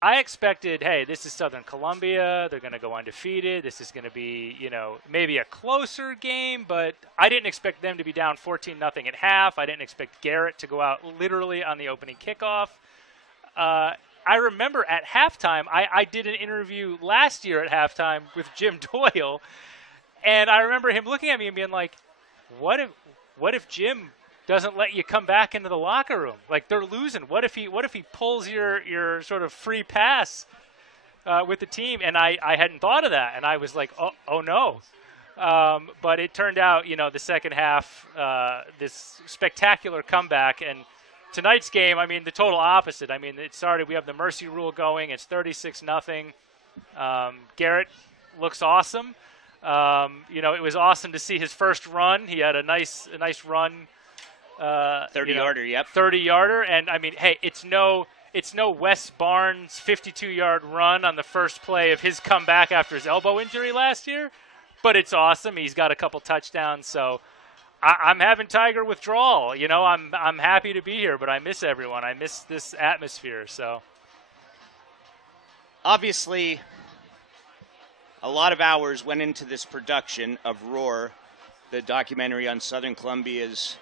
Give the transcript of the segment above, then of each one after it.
I expected, hey, this is Southern Columbia. They're going to go undefeated. This is going to be, maybe a closer game, but I didn't expect them to be down 14-0 at half. I didn't expect Garrett to go out literally on the opening kickoff. I remember at halftime, I did an interview last year at halftime with Jim Doyle, and I remember him looking at me and being like, what if Jim doesn't let you come back into the locker room? Like, they're losing. What if he pulls your sort of free pass with the team? And I hadn't thought of that, and I was like, oh no. But it turned out, the second half, this spectacular comeback. And tonight's game, I mean, the total opposite. I mean, it started, we have the mercy rule going. It's 36-0. Garrett looks awesome. It was awesome to see his first run. He had a nice run. 30-yarder, yep. 30-yarder, and I mean, hey, it's no Wes Barnes 52-yard run on the first play of his comeback after his elbow injury last year, but it's awesome. He's got a couple touchdowns, so I'm having Tiger withdrawal. I'm happy to be here, but I miss everyone. I miss this atmosphere. So obviously, a lot of hours went into this production of Roar, the documentary on Southern Columbia's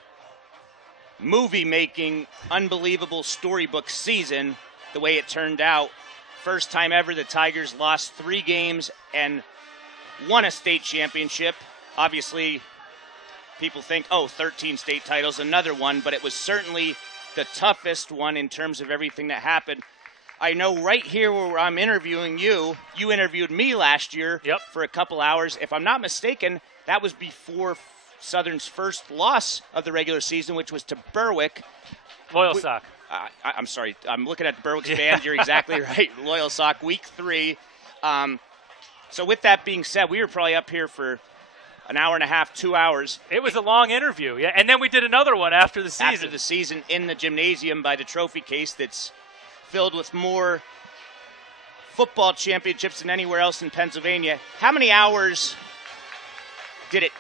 movie-making, unbelievable storybook season, the way it turned out. First time ever the Tigers lost 3 games and won a state championship. Obviously, people think, 13 state titles, another one, but it was certainly the toughest one in terms of everything that happened. I know right here where I'm interviewing you interviewed me last year for a couple hours. If I'm not mistaken, that was before Southern's first loss of the regular season, which was to Berwick. Loyal Sock. I'm sorry. I'm looking at Berwick's band. You're exactly right. Loyal Sock, week 3. So with that being said, we were probably up here for an hour and a half, 2 hours. It was a long interview, yeah. And then we did another one after the season. After the season in the gymnasium by the trophy case that's filled with more football championships than anywhere else in Pennsylvania. How many hours did it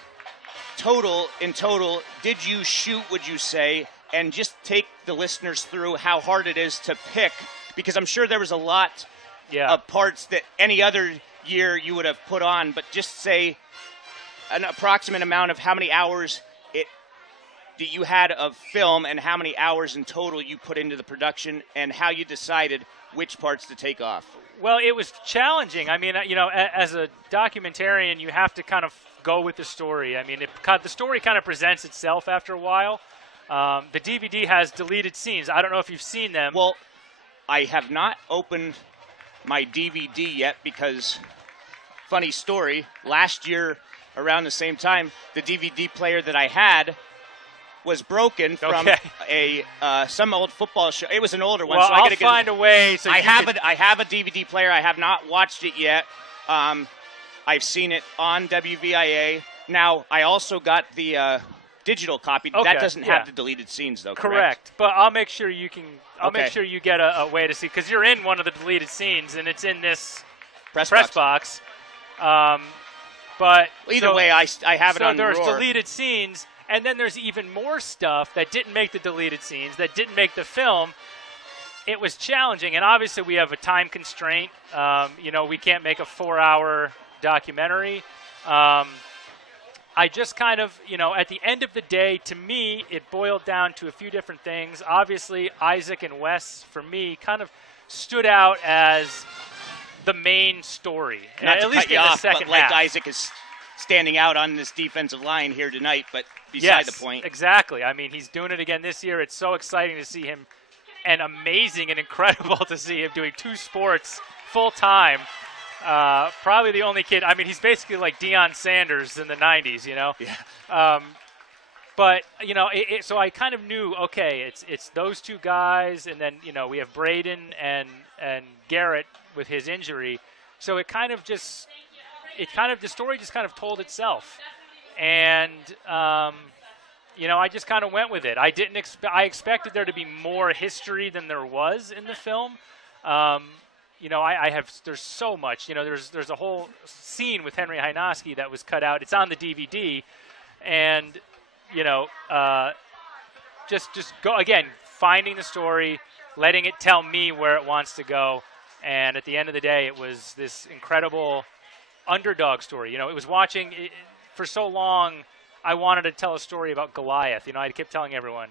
in total, did you shoot, would you say, and just take the listeners through how hard it is to pick? Because I'm sure there was a lot of parts that any other year you would have put on, but just say an approximate amount of how many hours that you had of film and how many hours in total you put into the production and how you decided which parts to take off. Well, it was challenging. I mean, as a documentarian, you have to kind of go with the story. I mean, the story kind of presents itself after a while. The DVD has deleted scenes. I don't know if you've seen them. Well, I have not opened my DVD yet because, funny story, last year around the same time, the DVD player that I had was broken from some old football show. It was an older one. Well, so I'll find a way. So I have a DVD player. I have not watched it yet. I've seen it on WVIA. Now, I also got the digital copy. Okay, that doesn't have the deleted scenes, though. Correct. But I'll make sure you can. I'll make sure you get a way to see, because you're in one of the deleted scenes, and it's in this press box. But either way, I have it on Roar. So there's Roar. deleted scenes. And then there's even more stuff that didn't make the deleted scenes, that didn't make the film. It was challenging, and obviously we have a time constraint. We can't make a 4-hour documentary. I just kind of, at the end of the day, to me, it boiled down to a few different things. Obviously, Isaac and Wes, for me, kind of stood out as the main story, at least in the second half. Like Isaac is standing out on this defensive line here tonight, but beside the point. Exactly. I mean, he's doing it again this year. It's so exciting to see him, and amazing and incredible to see him doing 2 sports full time. Probably the only kid. I mean, he's basically like Deion Sanders in the 90s, Yeah. But, so I kind of knew, okay, it's those 2 guys, and then, we have Braden and Garrett with his injury. So the story just kind of told itself. And, I just kind of went with it. I expected there to be more history than there was in the film. There's so much, there's a whole scene with Henry Hynoski that was cut out. It's on the DVD. And, just go, again, finding the story, letting it tell me where it wants to go. And at the end of the day, it was this incredible underdog story. It was watching for so long. I wanted to tell a story about Goliath. I kept telling everyone,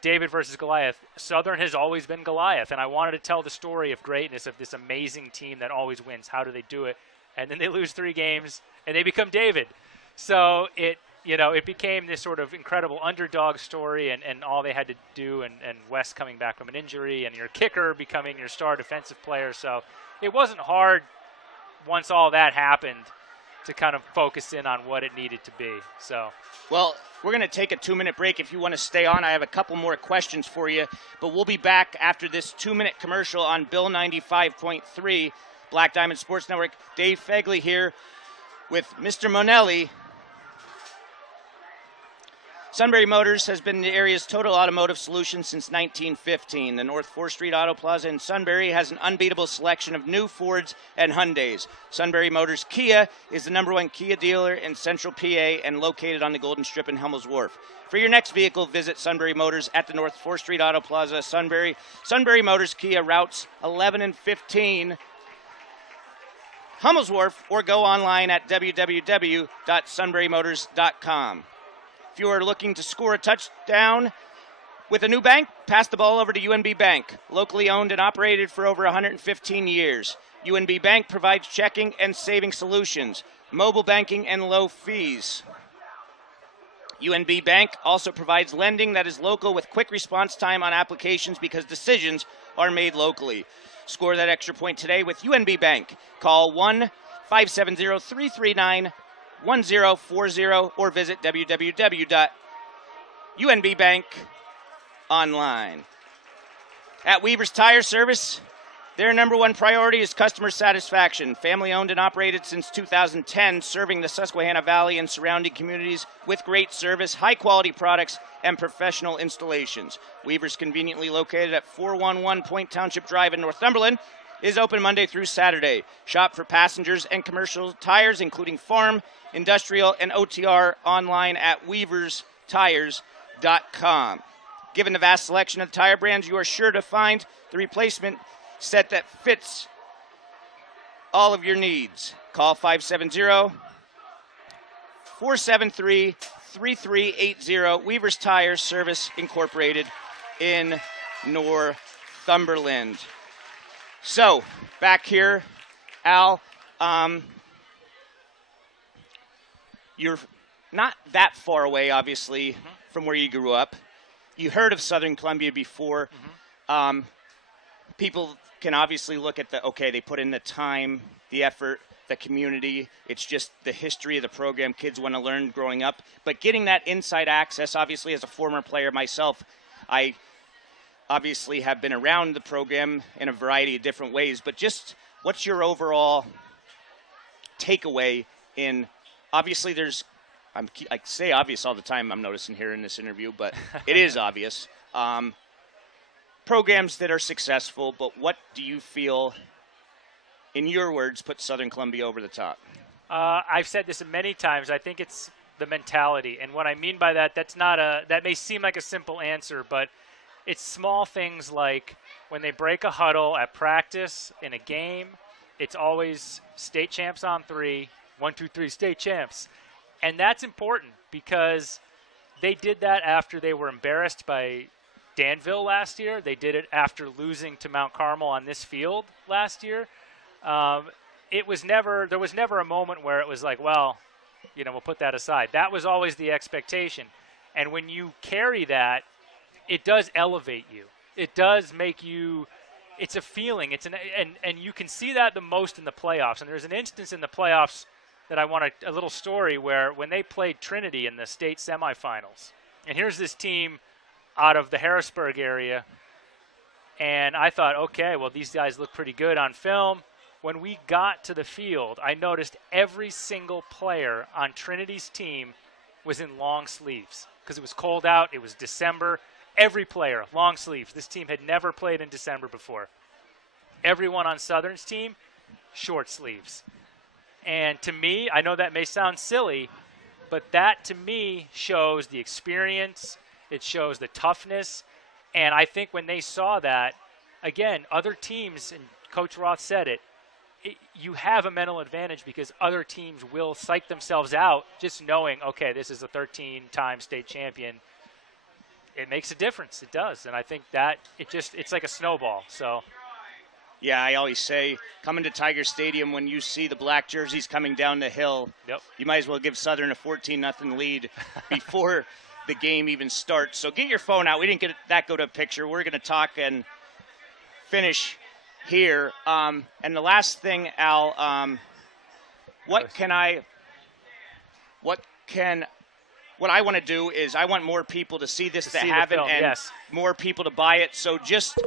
David versus Goliath. Southern has always been Goliath, and I wanted to tell the story of greatness of this amazing team that always wins. How do they do it? And then they lose 3 games, and they become David. So it became this sort of incredible underdog story, and all they had to do, and Wes coming back from an injury, and your kicker becoming your star defensive player. So it wasn't hard once all that happened to kind of focus in on what it needed to be. So, well, we're going to take a 2-minute break. If you want to stay on, I have a couple more questions for you, but we'll be back after this 2-minute commercial on Bill 95.3, Black Diamond Sports Network. Dave Fegley here with Mr. Monelli. Sunbury Motors has been the area's total automotive solution since 1915. The North 4th Street Auto Plaza in Sunbury has an unbeatable selection of new Fords and Hyundais. Sunbury Motors Kia is the #1 Kia dealer in Central PA and located on the Golden Strip in Hummel's Wharf. For your next vehicle, visit Sunbury Motors at the North 4th Street Auto Plaza, Sunbury. Sunbury Motors Kia routes 11 and 15, Hummel's Wharf, or go online at www.sunburymotors.com. If you are looking to score a touchdown with a new bank, pass the ball over to UNB Bank. Locally owned and operated for over 115 years. UNB Bank provides checking and saving solutions, mobile banking, and low fees. UNB Bank also provides lending that is local with quick response time on applications because decisions are made locally. Score that extra point today with UNB Bank. Call 1-570-339-1040 or visit www.unbbank.online. At Weaver's Tire Service, their #1 priority is customer satisfaction. Family owned and operated since 2010, serving the Susquehanna Valley and surrounding communities with great service, high quality products, and professional installations. Weaver's, conveniently located at 411 Point Township Drive in Northumberland, is open Monday through Saturday. Shop for passengers and commercial tires, including farm, industrial, and OTR, online at weaverstires.com. Given the vast selection of tire brands, you are sure to find the replacement set that fits all of your needs. Call 570-473-3380. Weaver's Tire Service Incorporated in Northumberland. So, back here, Al, you're not that far away, obviously, from where you grew up. You heard of Southern Columbia before. People can obviously look at they put in the time, the effort, the community. It's just the history of the program kids want to learn growing up. But getting that inside access, obviously, as a former player myself, I obviously have been around the program in a variety of different ways. But just what's your overall takeaway in, obviously I say obvious all the time, I'm noticing here in this interview, but it is obvious. Programs that are successful, but what do you feel, in your words, put Southern Columbia over the top? I've said this many times. I think it's the mentality. And what I mean by that, that may seem like a simple answer, but it's small things like when they break a huddle at practice in a game, it's always state champs on 3, 1, 2, 3, state champs. And that's important because they did that after they were embarrassed by Danville last year. They did it after losing to Mount Carmel on this field last year. There was never a moment where it was like, well, we'll put that aside. That was always the expectation. And when you carry that, it does elevate you. It does make you, it's a feeling. And you can see that the most in the playoffs. And there's an instance in the playoffs that I want a little story where when they played Trinity in the state semifinals, and here's this team out of the Harrisburg area, and I thought, okay, well, these guys look pretty good on film. When we got to the field, I noticed every single player on Trinity's team was in long sleeves because it was cold out. It was December. Every player, long sleeves. This team had never played in December before. Everyone on Southern's team, short sleeves. And to me, I know that may sound silly, but that to me shows the experience. It shows the toughness. And I think when they saw that, again, other teams, and Coach Roth said it, you have a mental advantage because other teams will psych themselves out just knowing, okay, this is a 13-time state champion. It makes a difference. It does. And I think that it's like a snowball. So, yeah, I always say coming to Tiger Stadium when you see the black jerseys coming down the hill, yep. You might as well give Southern a 14-0 lead before the game even starts. So get your phone out. We didn't get that good a picture. We're going to talk and finish here. And the last thing, Al, what I want to do is I want more people to see this that haven't and yes. more people to buy it. So just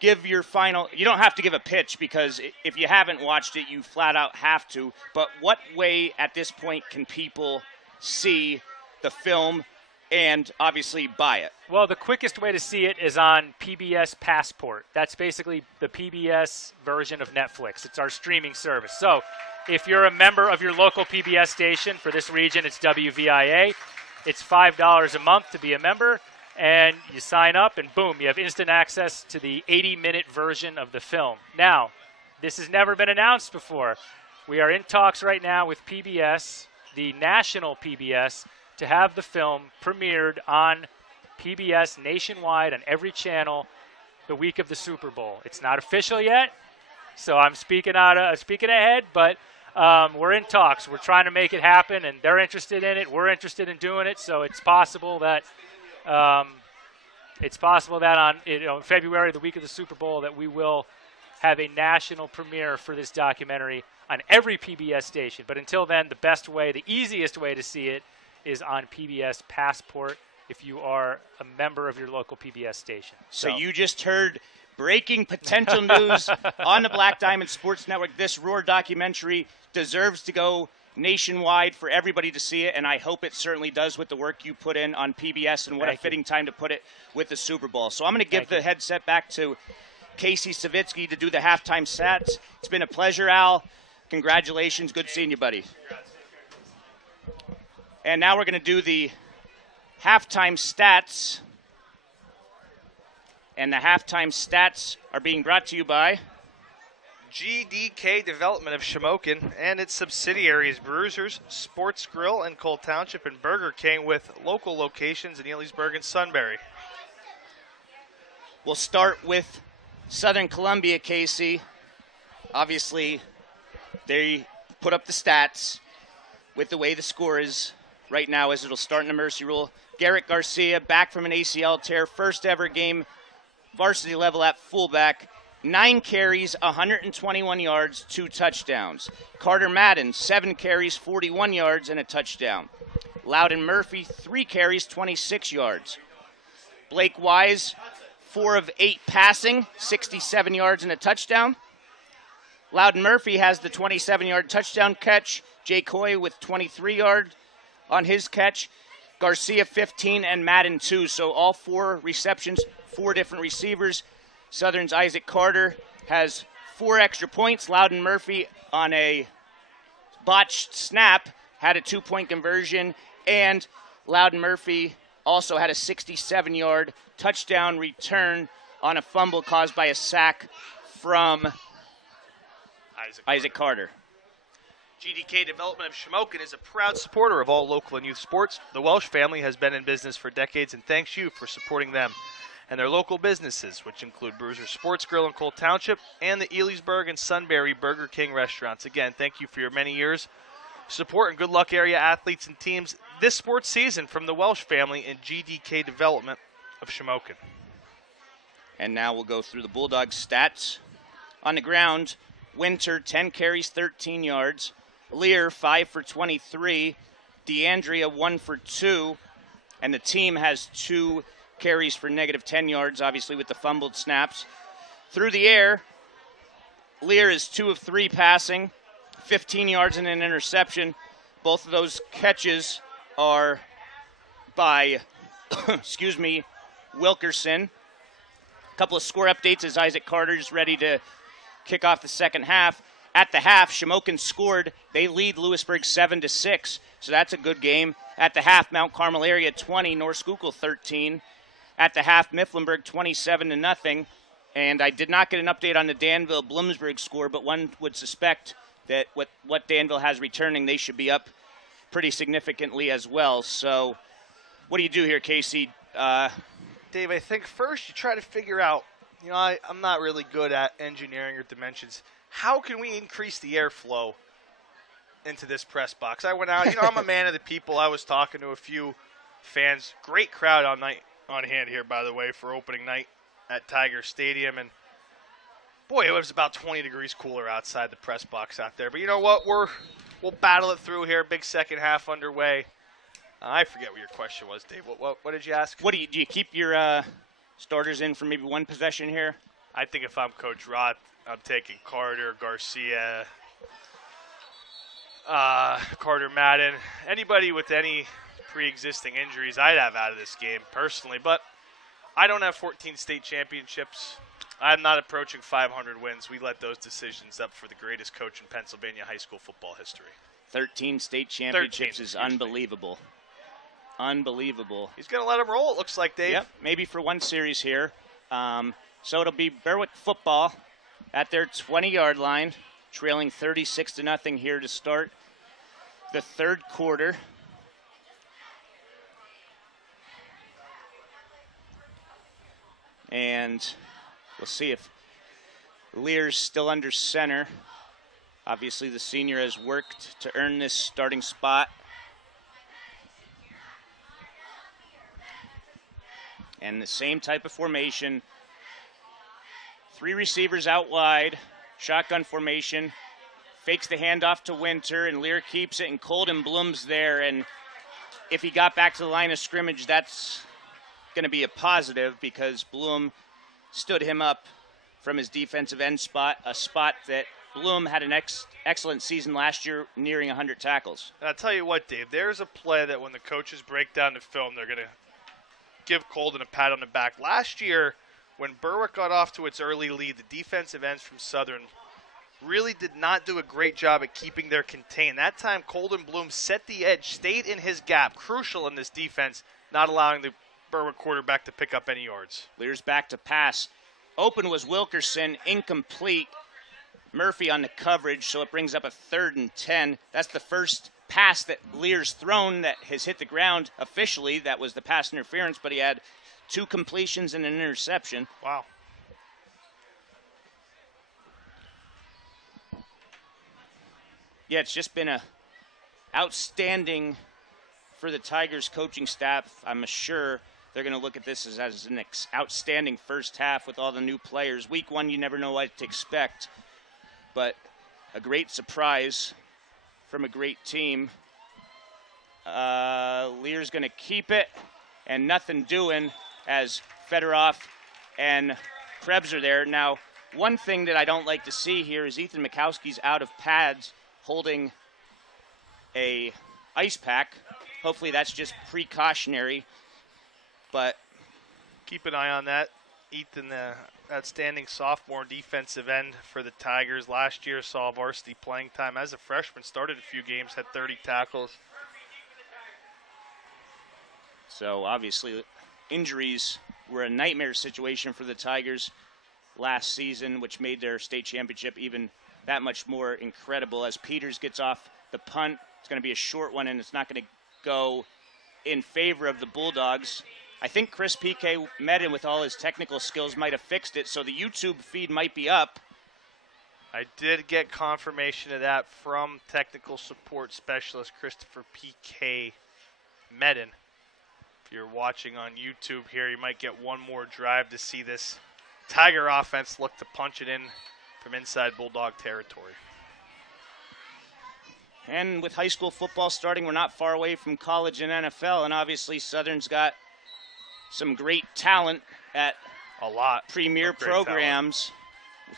give your final – you don't have to give a pitch because if you haven't watched it, you flat out have to. But what way at this point can people see the film and obviously buy it? Well, the quickest way to see it is on PBS Passport. That's basically the PBS version of Netflix. It's our streaming service. So if you're a member of your local PBS station, for this region it's WVIA, it's $5 a month to be a member, and you sign up, and boom, you have instant access to the 80-minute version of the film. Now, this has never been announced before. We are in talks right now with PBS, the national PBS, to have the film premiered on PBS nationwide on every channel the week of the Super Bowl. It's not official yet, so I'm speaking ahead, but we're in talks. We're trying to make it happen, and they're interested in it. We're interested in doing it, so it's possible that on February, the week of the Super Bowl, that we will have a national premiere for this documentary on every PBS station. But until then, the best way, the easiest way to see it is on PBS Passport if you are a member of your local PBS station. So you just heard breaking potential news on the Black Diamond Sports Network. This Roar documentary deserves to go nationwide for everybody to see it, and I hope it certainly does with the work you put in on PBS, and what a fitting time to put it with the Super Bowl. So I'm going to give the headset back to Casey Savitsky to do the halftime stats. It's been a pleasure, Al. Congratulations. Good seeing you, buddy. And now we're going to do the halftime stats. And the halftime stats are being brought to you by GDK Development of Shamokin and its subsidiaries Bruisers, Sports Grill in Cole Township, and Burger King, with local locations in Elysburg and Sunbury. We'll start with Southern Columbia, Casey. Obviously, they put up the stats with the way the score is right now as it'll start in the Mercy Rule. Garrett Garcia, back from an ACL tear, first ever game, varsity level at fullback. 9 carries, 121 yards, 2 touchdowns. Carter Madden, 7 carries, 41 yards, and a touchdown. Loudon Murphy, 3 carries, 26 yards. Blake Wise, 4 of 8 passing, 67 yards and a touchdown. Loudon Murphy has the 27-yard touchdown catch. Jay Coy with 23 yards on his catch. Garcia 15 and Madden 2. So all 4 receptions, 4 different receivers. Southern's Isaac Carter has 4 extra points. Loudon Murphy on a botched snap had a 2-point conversion. And Loudon Murphy also had a 67-yard touchdown return on a fumble caused by a sack from Isaac Carter. GDK Development of Shamokin is a proud supporter of all local and youth sports. The Welsh family has been in business for decades, and thanks you for supporting them and their local businesses, which include Bruiser Sports Grill in Cole Township and the Elysburg and Sunbury Burger King restaurants. Again, thank you for your many years support, and good luck area athletes and teams this sports season from the Welsh family and GDK Development of Shamokin. And now we'll go through the Bulldogs stats. On the ground, Winter, 10 carries, 13 yards. Lear, 5 for 23. DeAndrea, 1 for 2. And the team has 2 carries for negative 10 yards, obviously with the fumbled snaps. Through the air, Lear is 2 of 3 passing, 15 yards and an interception. Both of those catches are by, Wilkerson. A couple of score updates as Isaac Carter is ready to kick off the second half. At the half, Shamokin scored. They lead Lewisburg 7-6, so that's a good game. At the half, Mount Carmel area 20, North Schuylkill 13. At the half, Mifflinburg 27-0. And I did not get an update on the Danville-Bloomsburg score, but one would suspect that what Danville has returning, they should be up pretty significantly as well. So what do you do here, Casey? Dave, I think first you try to figure out, I'm not really good at engineering or dimensions. How can we increase the airflow into this press box? I went out, I'm a man of the people. I was talking to a few fans. Great crowd on hand here, by the way, for opening night at Tiger Stadium. And boy, it was about 20 degrees cooler outside the press box out there. But you know what? We'll battle it through here. Big second half underway. I forget what your question was, Dave. What did you ask? Do you keep your starters in for maybe one possession here? I think if I'm Coach Roth, I'm taking Carter, Garcia, Carter Madden, anybody with any pre-existing injuries I'd have out of this game personally. But I don't have 14 state championships. I'm not approaching 500 wins. We let those decisions up for the greatest coach in Pennsylvania high school football history. 13 state championships is unbelievable. Unbelievable. He's going to let him roll, it looks like, Dave. Yep, maybe for one series here. So it'll be Berwick football at their 20-yard line, trailing 36-0 here to start the third quarter. And we'll see if Lear's still under center. Obviously, the senior has worked to earn this starting spot. And the same type of formation. 3 receivers out wide, shotgun formation, fakes the handoff to Winter, and Lear keeps it, and Colden Bloom's there. And if he got back to the line of scrimmage, that's going to be a positive because Bloom stood him up from his defensive end spot, a spot that Bloom had an excellent season last year, nearing 100 tackles. And I'll tell you what, Dave, there's a play that when the coaches break down the film, they're going to give Colden a pat on the back. Last year, when Berwick got off to its early lead, the defensive ends from Southern really did not do a great job at keeping their contain. That time, Colden Bloom set the edge, stayed in his gap, crucial in this defense, not allowing the Berwick quarterback to pick up any yards. Lear's back to pass. Open was Wilkerson, incomplete. Murphy on the coverage, so it brings up a 3rd and 10. That's the first pass that Lear's thrown that has hit the ground officially. That was the pass interference, but he had 2 completions and an interception. Wow. Yeah, it's just been outstanding for the Tigers coaching staff. I'm sure they're going to look at this as an outstanding first half with all the new players. Week 1, you never know what to expect, but a great surprise from a great team. Lear's going to keep it, and nothing doing as Fedorov and Krebs are there. Now, one thing that I don't like to see here is Ethan Mikowski's out of pads holding a ice pack. Hopefully that's just precautionary, but keep an eye on that. Ethan, the outstanding sophomore defensive end for the Tigers. Last year saw varsity playing time as a freshman, started a few games, had 30 tackles. So obviously injuries were a nightmare situation for the Tigers last season, which made their state championship even that much more incredible. As Peters gets off the punt, it's going to be a short one, and it's not going to go in favor of the Bulldogs. I think Chris P.K. Medin, with all his technical skills, might have fixed it, so the YouTube feed might be up. I did get confirmation of that from technical support specialist Christopher P.K. Medin. If you're watching on YouTube here, you might get one more drive to see this Tiger offense look to punch it in from inside Bulldog territory. And with high school football starting, we're not far away from college and NFL, and obviously Southern's got some great talent at a lot premier programs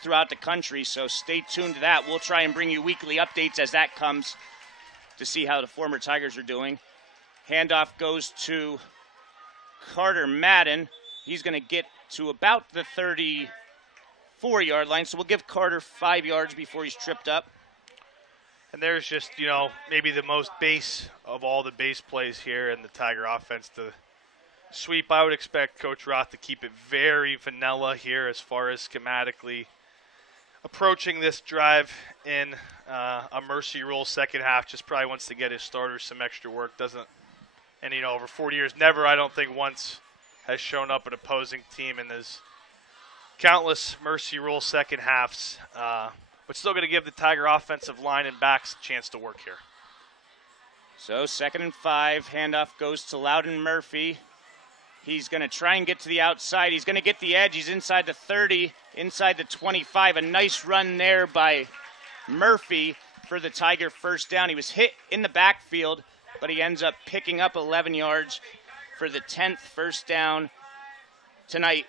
throughout the country, so stay tuned to that. We'll try and bring you weekly updates as that comes to see how the former Tigers are doing. Handoff goes to Carter Madden. He's going to get to about the 34-yard line, so we'll give Carter 5 yards before he's tripped up. And there's just, maybe the most base of all the base plays here in the Tiger offense, the Sweep, I would expect Coach Roth to keep it very vanilla here as far as schematically approaching this drive in a mercy rule second half. Just probably wants to get his starters some extra work. And over 40 years, never, I don't think, once has shown up an opposing team in this countless mercy rule second halves. But still going to give the Tiger offensive line and backs a chance to work here. So 2nd and 5, handoff goes to Loudon Murphy. He's going to try and get to the outside. He's going to get the edge. He's inside the 30, inside the 25. A nice run there by Murphy for the Tiger first down. He was hit in the backfield, but he ends up picking up 11 yards for the 10th first down tonight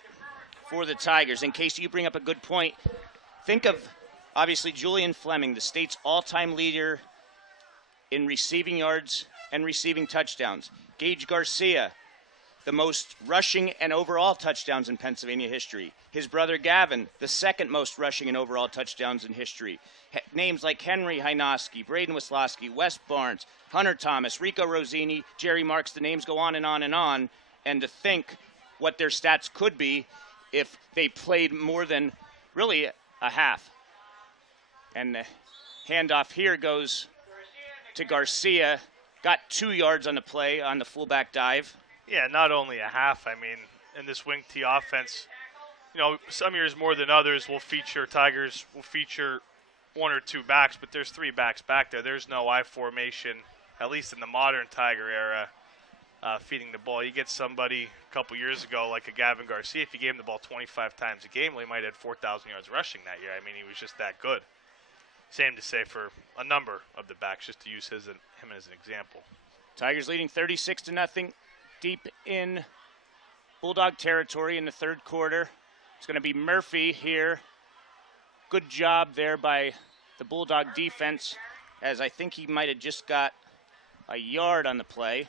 for the Tigers. In case you bring up a good point, think of, obviously, Julian Fleming, the state's all-time leader in receiving yards and receiving touchdowns. Gage Garcia, the most rushing and overall touchdowns in Pennsylvania history. His brother Gavin, the second most rushing and overall touchdowns in history. Names like Henry Hynoski, Braden Wislowski, Wes Barnes, Hunter Thomas, Rico Rosini, Jerry Marks, the names go on and on and on. And to think what their stats could be if they played more than really a half. And the handoff here goes to Garcia. Got 2 yards on the play on the fullback dive. Yeah, not only a half. I mean, in this wing T offense, some years more than others Tigers will feature 1 or 2 backs, but there's 3 backs back there. There's no I formation, at least in the modern Tiger era, feeding the ball. You get somebody a couple years ago like a Gavin Garcia, if you gave him the ball 25 times a game, well, he might have had 4,000 yards rushing that year. I mean, he was just that good. Same to say for a number of the backs, just to use him as an example. Tigers leading 36-0, deep in Bulldog territory in the third quarter. It's going to be Murphy here. Good job there by the Bulldog defense, as I think he might have just got a yard on the play.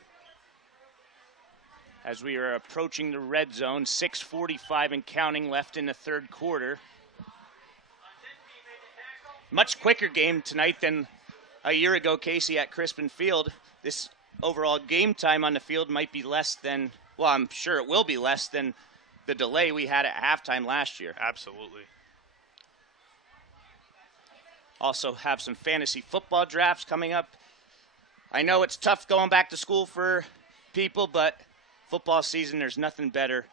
As we are approaching the red zone, 6:45 and counting left in the third quarter. Much quicker game tonight than a year ago, Casey, at Crispin Field. This overall game time on the field might be less than, well, I'm sure it will be less than the delay we had at halftime last year. Absolutely. Also have some fantasy football drafts coming up. I know it's tough going back to school for people, but football season, there's nothing better.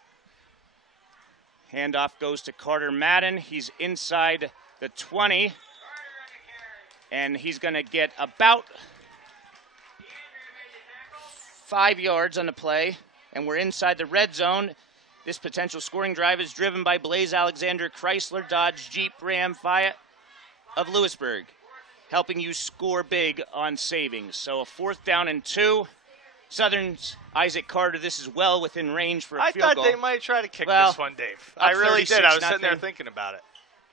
Handoff goes to Carter Madden. He's inside the 20. And he's going to get about 5 yards on the play. And we're inside the red zone. This potential scoring drive is driven by Blaze Alexander Chrysler Dodge Jeep Ram Fiat of Lewisburg, helping you score big on savings. So a 4th down and 2. Southern's Isaac Carter, this is well within range for a field goal. I thought they might try to kick this one, Dave. I really did. I was sitting there thinking about it.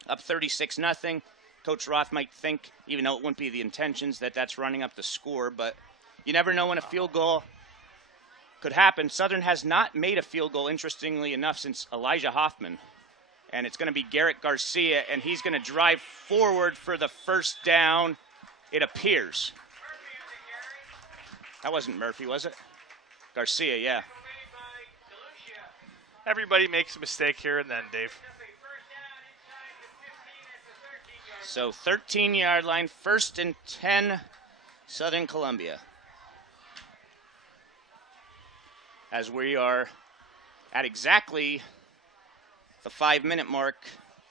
Up 36-0. Coach Roth might think, even though it wouldn't be the intentions, that that's running up the score, but you never know when a field goal could happen. Southern has not made a field goal, interestingly enough, since Elijah Hoffman. And it's going to be Garrett Garcia, and he's going to drive forward for the first down, it appears. That wasn't Murphy, was it? Garcia, yeah. Everybody makes a mistake here and then, Dave. So 13-yard line, 1st and 10, Southern Columbia. As we are at exactly the 5-minute mark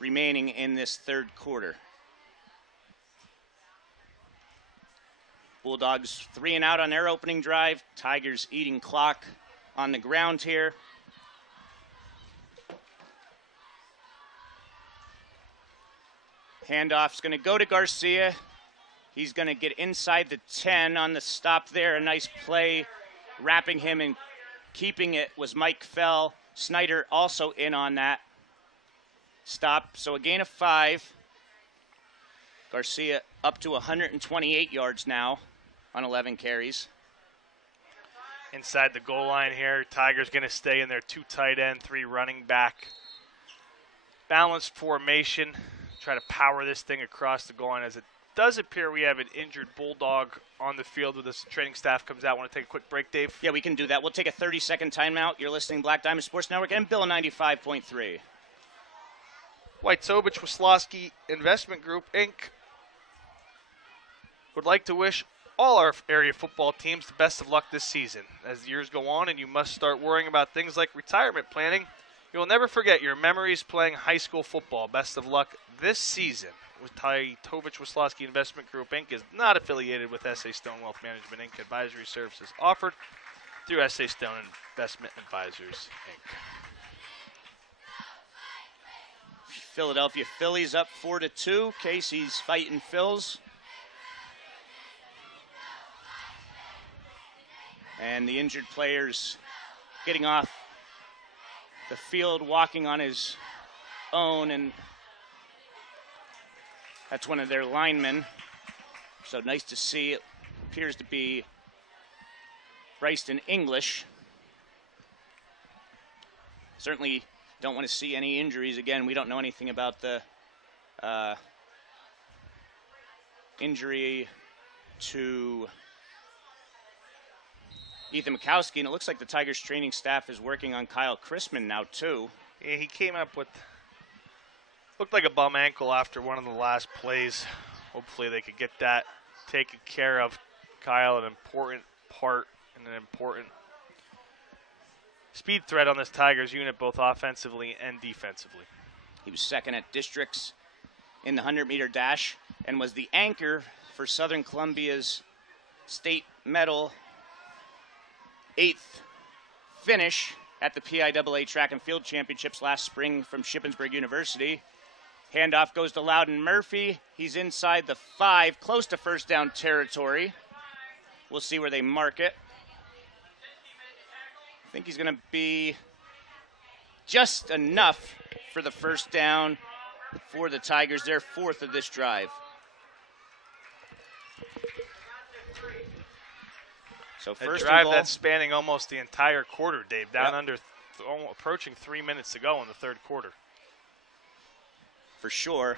remaining in this third quarter. Bulldogs 3 and out on their opening drive. Tigers eating clock on the ground here. Handoff's going to go to Garcia. He's going to get inside the 10 on the stop there. A nice play. Wrapping him and keeping it was Mike Fell. Snyder also in on that stop. So a gain of 5. Garcia up to 128 yards now on 11 carries. Inside the goal line here, Tigers going to stay in their 2 tight end, 3 running back. Balanced formation. Try to power this thing across the goal line as it does appear we have an injured Bulldog on the field with us. Training staff comes out. Want to take a quick break, Dave? Yeah, we can do that. We'll take a 30-second timeout. You're listening to Black Diamond Sports Network and Bill 95.3. White-Sobich Wisłowski Investment Group, Inc. would like to wish all our area football teams the best of luck this season. As the years go on and you must start worrying about things like retirement planning, you'll never forget your memories playing high school football. Best of luck this season. White-Sobich Wisłowski Investment Group, Inc. is not affiliated with S.A. Stone Wealth Management, Inc. Advisory services offered through S.A. Stone Investment Advisors, Inc. Philadelphia Phillies up 4-2. Casey's fighting Phils. And the injured player's getting off the field, walking on his own, and that's one of their linemen. So nice to see. It appears to be Bryson English. Certainly don't want to see any injuries again. We don't know anything about the injury to Ethan Mikowski, and it looks like the Tigers training staff is working on Kyle Chrisman now too. Yeah, he came up with, looked like a bum ankle after one of the last plays. Hopefully they could get that taken care of. Kyle, an important part and an important speed threat on this Tigers unit, both offensively and defensively. He was second at districts in the 100-meter dash and was the anchor for Southern Columbia's state medal 8th finish at the PIAA Track and Field Championships last spring from Shippensburg University. Handoff goes to Loudon Murphy. He's inside the 5, close to first down territory. We'll see where they mark it. I think he's going to be just enough for the first down for the Tigers. Their 4th of this drive. So first a drive goal, that's spanning almost the entire quarter, Dave. Down under, approaching 3 minutes to go in the third quarter. For sure.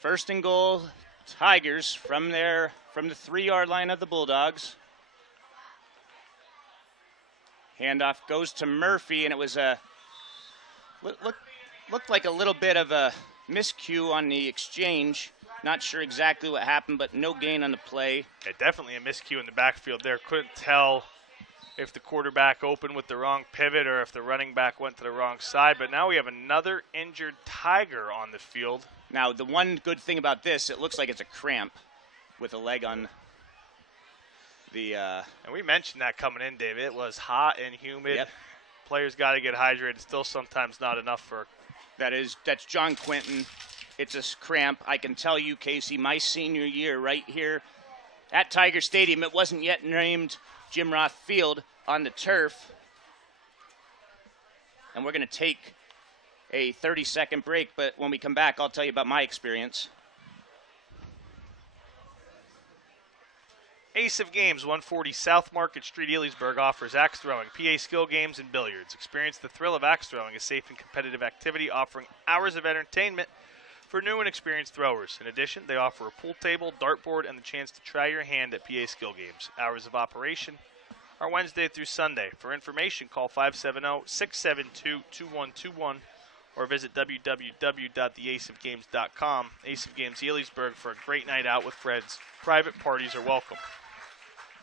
First and goal, Tigers from the 3-yard line of the Bulldogs. Handoff goes to Murphy, and it was looked like a little bit of a miscue on the exchange. Not sure exactly what happened, but no gain on the play. Yeah, definitely a miscue in the backfield there. Couldn't tell if the quarterback opened with the wrong pivot or if the running back went to the wrong side. But now we have another injured Tiger on the field. Now, the one good thing about this, it looks like it's a cramp with a leg on the... And we mentioned that coming in, Dave. It was hot and humid. Yep. Players got to get hydrated. Still sometimes not enough for... That's John Quinton. It's a cramp. I can tell you, Casey, my senior year right here at Tiger Stadium, it wasn't yet named Jim Roth Field on the turf. And we're going to take a 30-second break, but when we come back, I'll tell you about my experience. Ace of Games, 140 South Market Street, Elysburg, offers axe throwing, PA skill games, and billiards. Experience the thrill of axe throwing, a safe and competitive activity offering hours of entertainment for new and experienced throwers. In addition, they offer a pool table, dartboard, and the chance to try your hand at PA skill games. Hours of operation are Wednesday through Sunday. For information, call 570-672-2121 or visit www.theaceofgames.com. Ace of Games Elysburg for a great night out with friends. Private parties are welcome.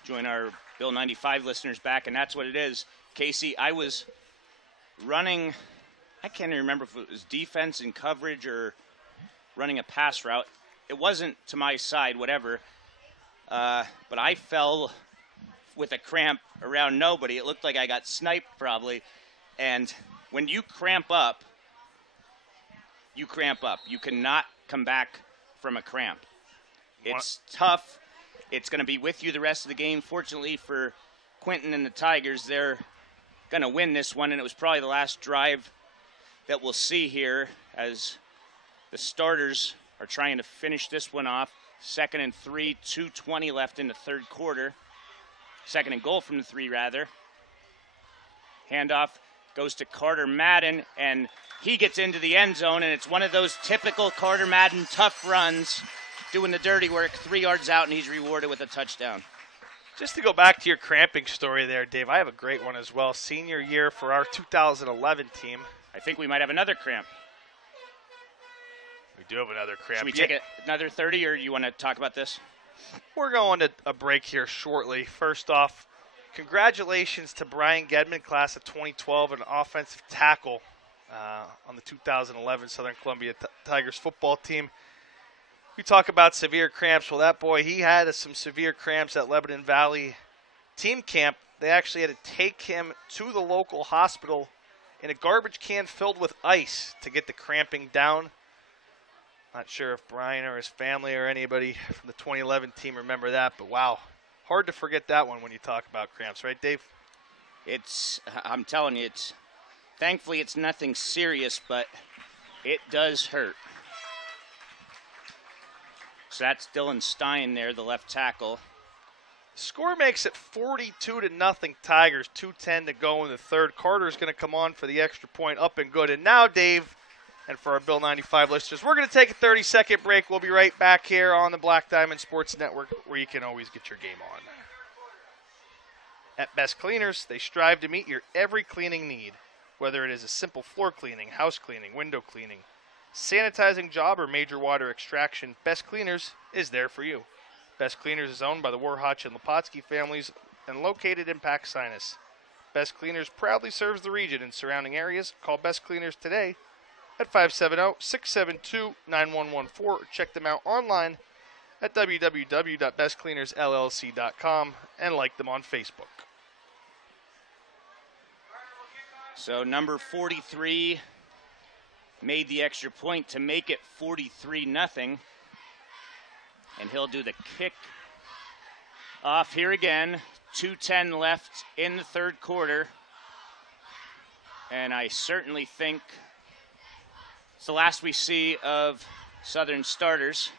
Join our Bill 95 listeners back, and that's what it is. Casey, I was running, I can't even remember if it was defense and coverage or running a pass route. It wasn't to my side, whatever, but I fell with a cramp around nobody. It looked like I got sniped probably, and when you cramp up, you cramp up. You cannot come back from a cramp. It's tough. It's going to be with you the rest of the game. Fortunately for Quinton and the Tigers, they're going to win this one, and it was probably the last drive that we'll see here as the starters are trying to finish this one off. 2nd and 3, 2:20 left in the third quarter. 2nd and goal from the 3, rather. Handoff goes to Carter Madden, and he gets into the end zone, and it's one of those typical Carter Madden tough runs, doing the dirty work, 3 yards out, and he's rewarded with a touchdown. Just to go back to your cramping story there, Dave, I have a great one as well. Senior year for our 2011 team. I think we might have another cramp. We do have another cramp. Should we take another 30, or you want to talk about this? We're going to a break here shortly. First off, congratulations to Brian Gedman, class of 2012, an offensive tackle on the 2011 Southern Columbia Tigers football team. We talk about severe cramps. Well, that boy, he had some severe cramps at Lebanon Valley team camp. They actually had to take him to the local hospital in a garbage can filled with ice to get the cramping down. Not sure if Brian or his family or anybody from the 2011 team remember that, but wow. Hard to forget that one when you talk about cramps, right, Dave? I'm telling you, thankfully it's nothing serious, but it does hurt. So that's Dylan Stein there, the left tackle. Score makes it 42-0 Tigers, 2:10 to go in the third. Carter's going to come on for the extra point, up and good. And now, Dave, and for our Bill 95 listeners, we're going to take a 30-second break. We'll be right back here on the Black Diamond Sports Network, where you can always get your game on. At Best Cleaners, they strive to meet your every cleaning need, whether it is a simple floor cleaning, house cleaning, window cleaning, sanitizing job, or major water extraction. Best Cleaners is there for you. Best Cleaners is owned by the Warhotch and Lepotsky families and located in Paxinas. Best Cleaners proudly serves the region and surrounding areas. Call Best Cleaners today at 570-672-9114, or check them out online at www.bestcleanersllc.com and like them on Facebook. So number 43 made the extra point to make it 43-0. And he'll do the kick off here again. 2:10 left in the third quarter. And I certainly think it's the last we see of Southern starters.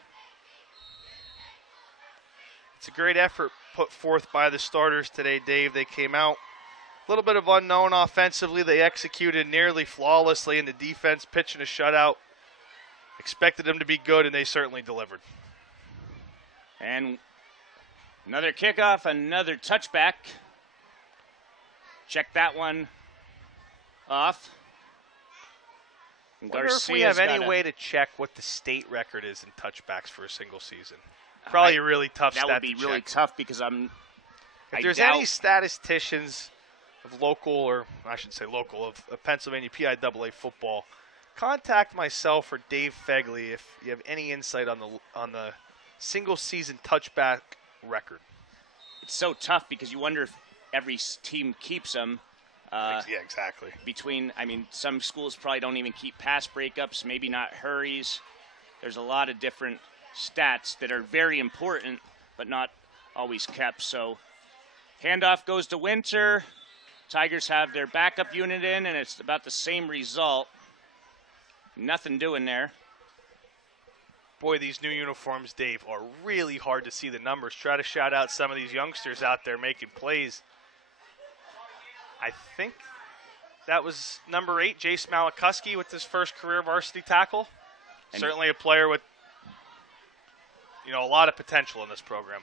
It's a great effort put forth by the starters today, Dave. They came out a little bit of unknown offensively. They executed nearly flawlessly in the defense, pitching a shutout. Expected them to be good, and they certainly delivered. And another kickoff, another touchback. Check that one off. I wonder if we have any way to check what the state record is in touchbacks for a single season. Probably a really tough stat to check. That would be really tough because if there's any statisticians of local, or I should say local, of Pennsylvania PIAA football, contact myself or Dave Fegley if you have any insight on the single season touchback record. It's so tough because you wonder if every team keeps them. Yeah, exactly. Some schools probably don't even keep pass breakups, maybe not hurries. There's a lot of different stats that are very important, but not always kept. So handoff goes to Winter. Tigers have their backup unit in, and it's about the same result. Nothing doing there. Boy, these new uniforms, Dave, are really hard to see the numbers. Try to shout out some of these youngsters out there making plays. I think that was number 8, Jace Malikuski, with his first career varsity tackle. And certainly a player with, a lot of potential in this program.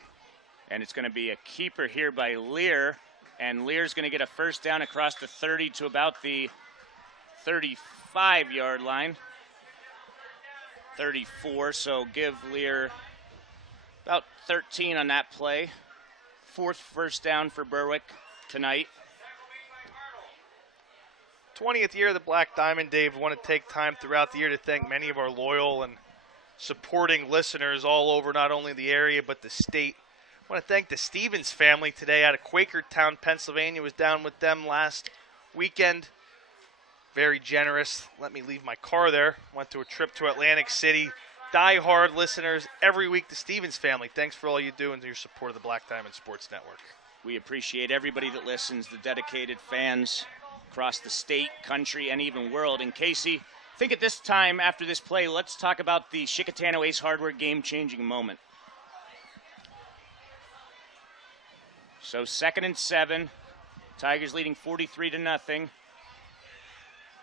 And it's going to be a keeper here by Lear. And Lear's going to get a first down across the 30 to about the 35-yard line. 34, so give Lear about 13 on that play. 4th first down for Berwick tonight. 20th year of the Black Diamond, Dave. Want to take time throughout the year to thank many of our loyal and supporting listeners all over not only the area but the state. I want to thank the Stevens family today out of Quakertown, Pennsylvania. Was down with them last weekend. Very generous. Let me leave my car there. Went to a trip to Atlantic City. Die-hard listeners every week, the Stevens family. Thanks for all you do and your support of the Black Diamond Sports Network. We appreciate everybody that listens, the dedicated fans across the state, country, and even world. And Casey, I think at this time after this play, let's talk about the Chickatano Ace Hardware game-changing moment. So 2nd and 7. Tigers leading 43-0.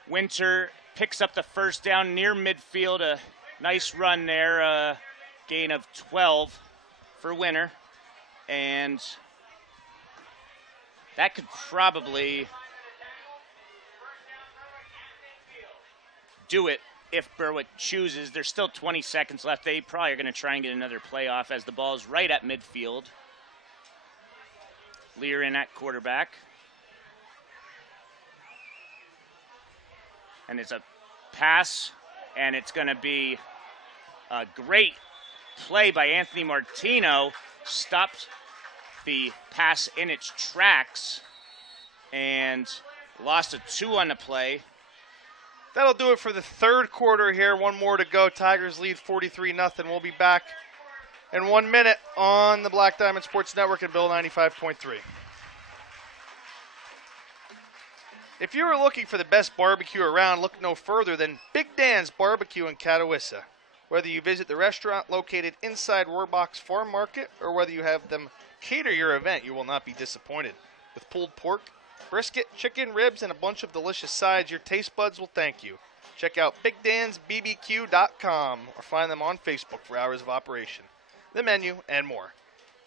Winter picks up the first down near midfield. A nice run there, gain of 12 for Winter. And that could probably do it if Berwick chooses. There's still 20 seconds left. They probably are going to try and get another play off as the ball's right at midfield. Lear in at quarterback. And it's a pass, and it's going to be a great play by Anthony Martino. Stopped the pass in its tracks and lost a 2 on the play. That'll do it for the third quarter here. One more to go. Tigers lead 43-0. We'll be back in 1 minute on the Black Diamond Sports Network and Bill 95.3. If you are looking for the best barbecue around, look no further than Big Dan's Barbecue in Catawissa. Whether you visit the restaurant located inside Warbox Farm Market or whether you have them cater your event, you will not be disappointed. With pulled pork, brisket, chicken, ribs, and a bunch of delicious sides, your taste buds will thank you. Check out BigDansBBQ.com or find them on Facebook for hours of operation, the menu, and more.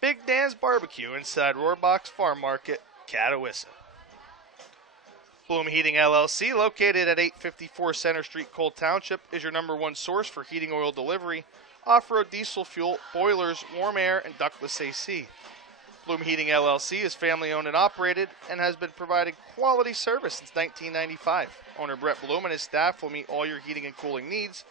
Big Dan's Barbecue inside Roarbox Farm Market, Catawissa. Bloom Heating LLC, located at 854 Center Street, Cole Township, is your #1 source for heating oil delivery, off-road diesel fuel, boilers, warm air, and ductless AC. Bloom Heating LLC is family-owned and operated and has been providing quality service since 1995. Owner Brett Bloom and his staff will meet all your heating and cooling needs.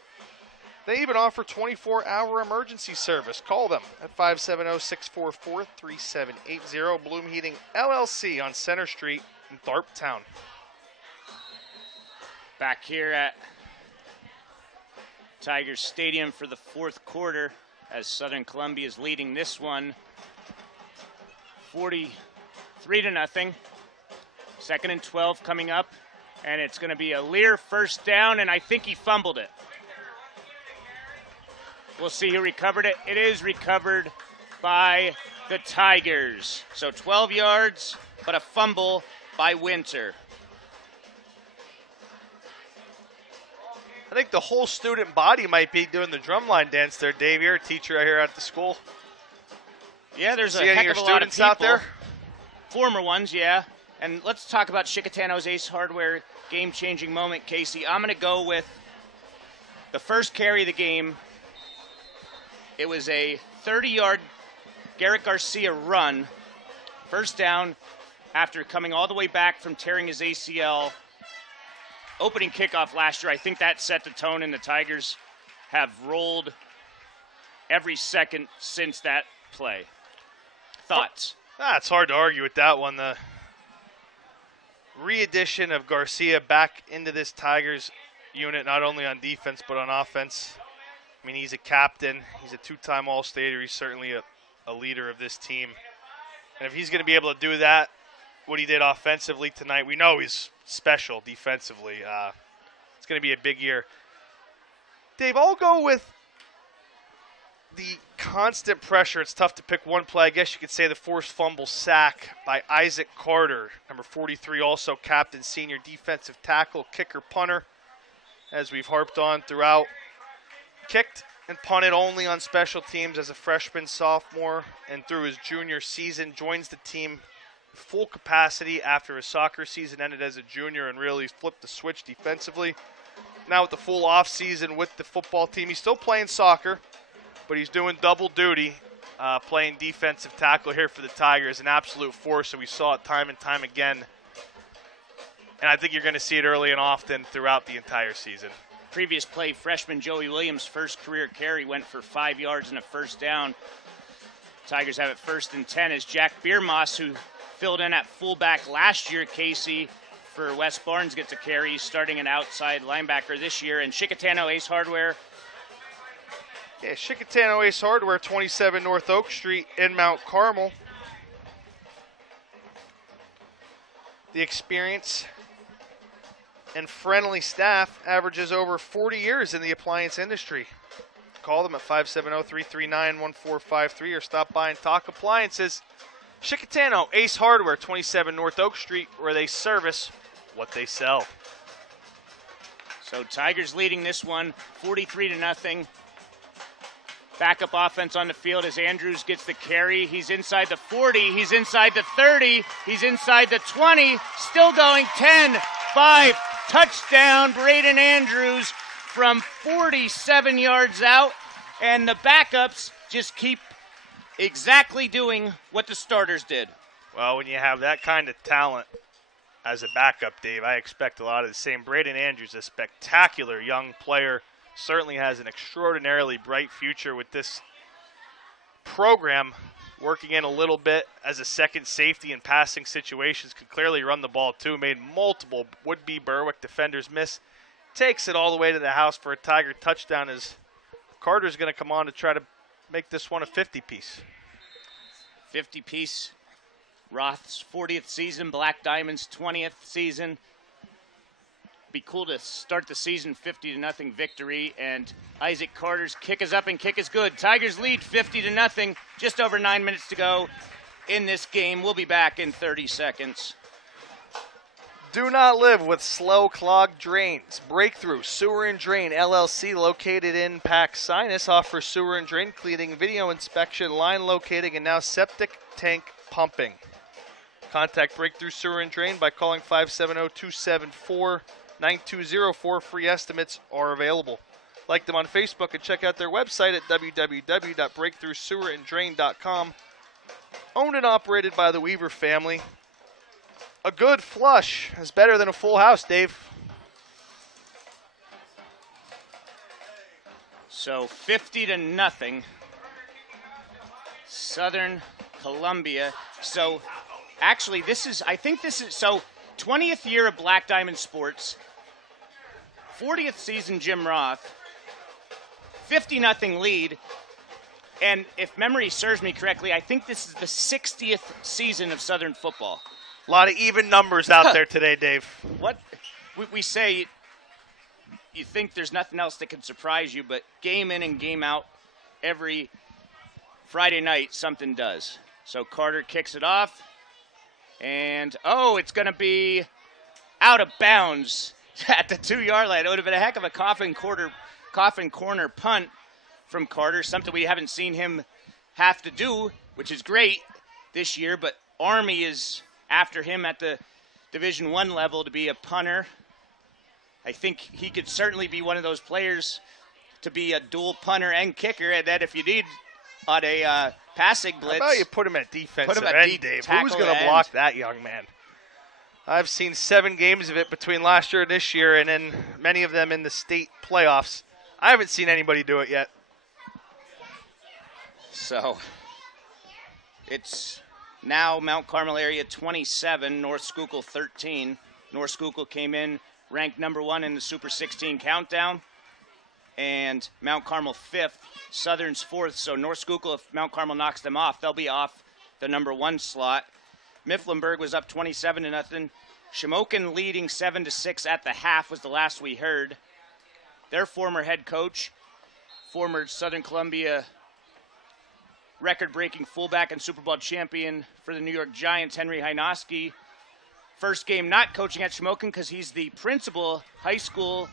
They even offer 24-hour emergency service. Call them at 570-644-3780. Bloom Heating LLC on Center Street in Tharp Town. Back here at Tigers Stadium for the fourth quarter as Southern Columbia is leading this one 43-0. 2nd and 12 coming up, and it's going to be a Lear first down, and I think he fumbled it. We'll see who recovered it. It is recovered by the Tigers. So 12 yards, but a fumble by Winter. I think the whole student body might be doing the drumline dance there, Dave. You're a teacher here at the school. Yeah, there's a See any heck of of your a lot of students people. out there? Former ones, yeah. And let's talk about Chicatano's Ace Hardware game-changing moment, Casey. I'm going to go with the first carry of the game. It was a 30-yard Garrett Garcia run, first down after coming all the way back from tearing his ACL. Opening kickoff last year, I think that set the tone, and the Tigers have rolled every second since that play. Thoughts? It's hard to argue with that one. The re-addition of Garcia back into this Tigers unit, not only on defense but on offense. I mean, he's a captain. He's a two-time All-Stater. He's certainly a leader of this team. And if he's going to be able to do that, what he did offensively tonight, we know he's special defensively. It's going to be a big year. Dave, I'll go with the constant pressure. It's tough to pick one play. I guess you could say the forced fumble sack by Isaac Carter, number 43, also captain, senior defensive tackle, kicker, punter, as we've harped on throughout. Kicked and punted only on special teams as a freshman, sophomore, and through his junior season. Joins the team full capacity after his soccer season ended as a junior and really flipped the switch defensively. Now with the full off season with the football team, he's still playing soccer, but he's doing double duty, playing defensive tackle here for the Tigers, an absolute force, and we saw it time and time again. And I think you're going to see it early and often throughout the entire season. Previous play, freshman Joey Williams' first career carry went for 5 yards and a first down. Tigers have it 1st and 10 as Jack Biermoss, who filled in at fullback last year, Casey, for Wes Barnes, gets a carry. He's starting an outside linebacker this year. And Chicatano Ace Hardware. Yeah, Chicatano Ace Hardware, 27 North Oak Street in Mount Carmel. The experience and friendly staff averages over 40 years in the appliance industry. Call them at 570-339-1453 or stop by and talk appliances. Chicatano Ace Hardware, 27 North Oak Street, where they service what they sell. So Tigers leading this one 43-0. Backup offense on the field as Andrews gets the carry. He's inside the 40. He's inside the 30. He's inside the 20. Still going 10, 5. Touchdown, Braden Andrews from 47 yards out. And the backups just keep exactly doing what the starters did. Well, when you have that kind of talent as a backup, Dave, I expect a lot of the same. Braden Andrews, a spectacular young player, certainly has an extraordinarily bright future with this program, working in a little bit as a second safety in passing situations, could clearly run the ball too, made multiple would-be Berwick defenders miss, takes it all the way to the house for a Tiger touchdown as Carter's going to come on to try to make this one a 50-piece. 50-piece. Roth's 40th season, Black Diamond's 20th season. Be cool to start the season 50-0 victory, and Isaac Carter's kick is up and kick is good. Tigers lead 50-0, just over 9 minutes to go in this game. We'll be back in 30 seconds. Do not live with slow clogged drains. Breakthrough Sewer and Drain LLC, located in Pax Sinus, offers sewer and drain cleaning, video inspection, line locating, and now septic tank pumping. Contact Breakthrough Sewer and Drain by calling 570-274-9204. Free estimates are available. Like them on Facebook and check out their website at www.breakthroughsewerandrain.com. Owned and operated by the Weaver family. A good flush is better than a full house, Dave. So 50-0. Southern Columbia. So actually, I think this is 20th year of Black Diamond Sports, 40th season Jim Roth, 50-0 lead, and if memory serves me correctly, I think this is the 60th season of Southern football. A lot of even numbers out there today, Dave. What we say, you think there's nothing else that can surprise you, but game in and game out, every Friday night something does. So Carter kicks it off. And, it's going to be out of bounds at the 2-yard line. It would have been a heck of a coffin corner punt from Carter, something we haven't seen him have to do, which is great this year. But Army is after him at the Division I level to be a punter. I think he could certainly be one of those players to be a dual punter and kicker, and that if you need on a passing blitz. How about you put him at defensive Put him at end, Dave? Who's going to block that young man? I've seen 7 games of it between last year and this year, and then many of them in the state playoffs. I haven't seen anybody do it yet. So it's now Mount Carmel area 27, North Schuylkill 13. North Schuylkill came in ranked number 1 in the Super 16 countdown, and Mount Carmel 5th. Southern's 4th, so North Schuylkill, if Mount Carmel knocks them off, they'll be off the number 1 slot. Mifflinburg was up 27-0. Shamokin leading 7-6 at the half was the last we heard. Their former head coach, former Southern Columbia record-breaking fullback and Super Bowl champion for the New York Giants, Henry Hynoski. First game not coaching at Shamokin because he's the principal high school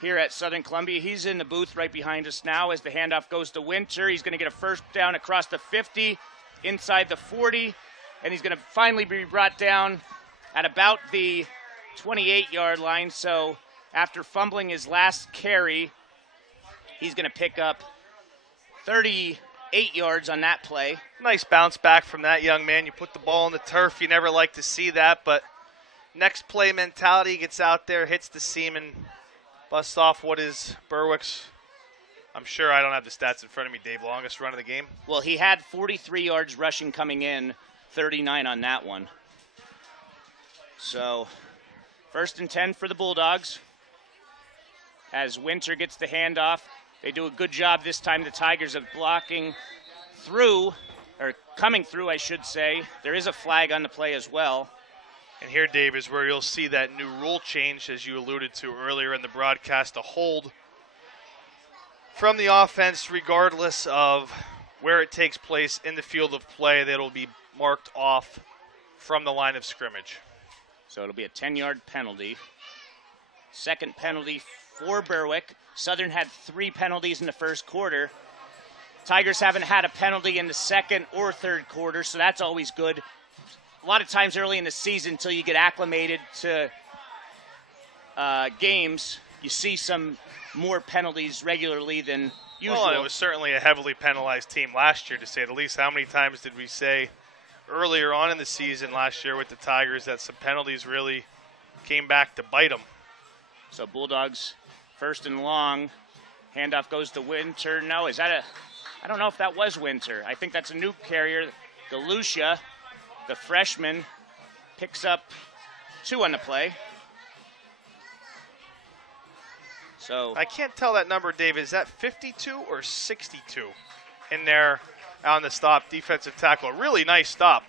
here at Southern Columbia. He's in the booth right behind us now as the handoff goes to Winter. He's going to get a first down across the 50, inside the 40, and he's going to finally be brought down at about the 28-yard line. So after fumbling his last carry, he's going to pick up 38 yards on that play. Nice bounce back from that young man. You put the ball on the turf. You never like to see that, but next play mentality, gets out there, hits the seam, and busts off what is Berwick's, I'm sure I don't have the stats in front of me, Dave, longest run of the game. Well, he had 43 yards rushing coming in, 39 on that one. So, 1st and 10 for the Bulldogs. As Winter gets the handoff, they do a good job this time, the Tigers, of blocking through, or coming through, I should say. There is a flag on the play as well. And here, Dave, is where you'll see that new rule change, as you alluded to earlier in the broadcast, a hold from the offense regardless of where it takes place in the field of play. That'll be marked off from the line of scrimmage. So it'll be a 10-yard penalty. Second penalty for Berwick. Southern had 3 penalties in the first quarter. Tigers haven't had a penalty in the second or third quarter, so that's always good. A lot of times early in the season, until you get acclimated to games, you see some more penalties regularly than usual. Well, it was certainly a heavily penalized team last year, to say the least. How many times did we say earlier on in the season last year with the Tigers that some penalties really came back to bite them? So Bulldogs first and long. Handoff goes to Winter. No, is that I don't know if that was Winter. I think that's a new carrier. Galusha, the freshman, picks up 2 on the play. So I can't tell that number, Dave. Is that 52 or 62 in there on the stop, defensive tackle? A really nice stop.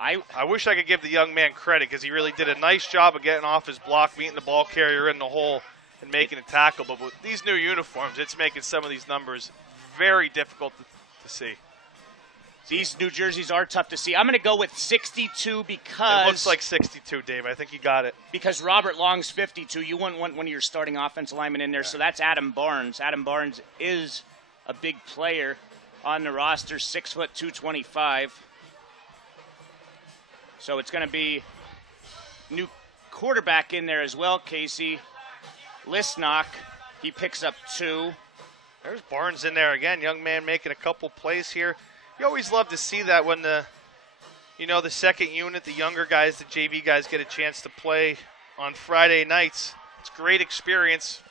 I wish I could give the young man credit because he really did a nice job of getting off his block, meeting the ball carrier in the hole, and making a tackle. But with these new uniforms, it's making some of these numbers very difficult to see. These new jerseys are tough to see. I'm going to go with 62 because... It looks like 62, Dave. I think you got it. Because Robert Long's 52. You wouldn't want one of your starting offensive linemen in there, so that's Adam Barnes. Adam Barnes is a big player on the roster, 6', 225. So it's going to be new quarterback in there as well, Casey. Lisnock, he picks up 2. There's Barnes in there again. Young man making a couple plays here. You always love to see that when the second unit, the younger guys, the JV guys get a chance to play on Friday nights. It's a great experience.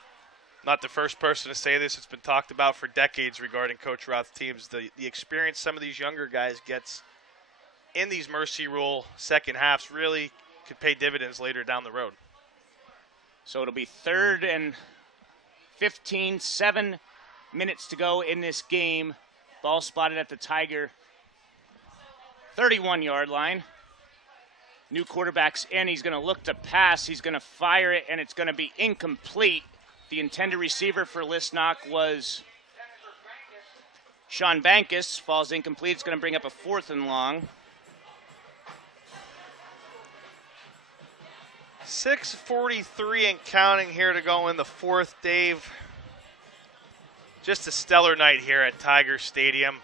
Not the first person to say this. It's been talked about for decades regarding Coach Roth's teams. The experience some of these younger guys gets in these mercy rule second halves really could pay dividends later down the road. So it'll be 3rd and 15, 7 minutes to go in this game. Ball spotted at the Tiger 31-yard line. New quarterback's in. He's going to look to pass. He's going to fire it, and it's going to be incomplete. The intended receiver for Lisnock was Sean Bankus. Falls incomplete. It's going to bring up a 4th and long. 6:43 and counting here to go in the 4th, Dave. Just a stellar night here at Tiger Stadium.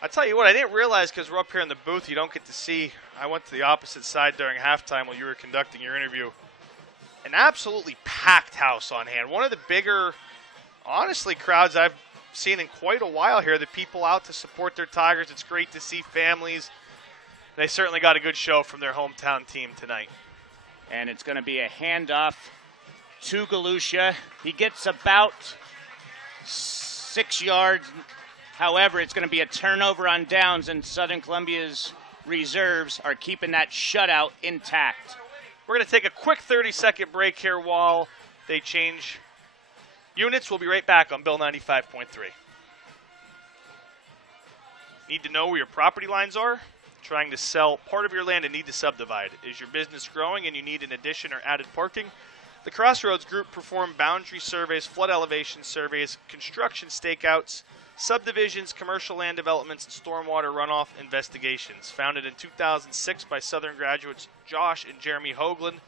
I tell you what, I didn't realize because we're up here in the booth, you don't get to see. I went to the opposite side during halftime while you were conducting your interview. An absolutely packed house on hand. One of the bigger, honestly, crowds I've seen in quite a while here. The people out to support their Tigers. It's great to see families. They certainly got a good show from their hometown team tonight. And it's going to be a handoff to Galusha. He gets about 6 yards. However, it's going to be a turnover on downs, and Southern Columbia's reserves are keeping that shutout intact. We're going to take a quick 30-second break here while they change units. We'll be right back on Bill 95.3. Need to know where your property lines are? Trying to sell part of your land and need to subdivide. Is your business growing and you need an addition or added parking? The Crossroads Group perform boundary surveys, flood elevation surveys, construction stakeouts, subdivisions, commercial land developments, and stormwater runoff investigations. Founded in 2006 by Southern graduates Josh and Jeremy Hoagland,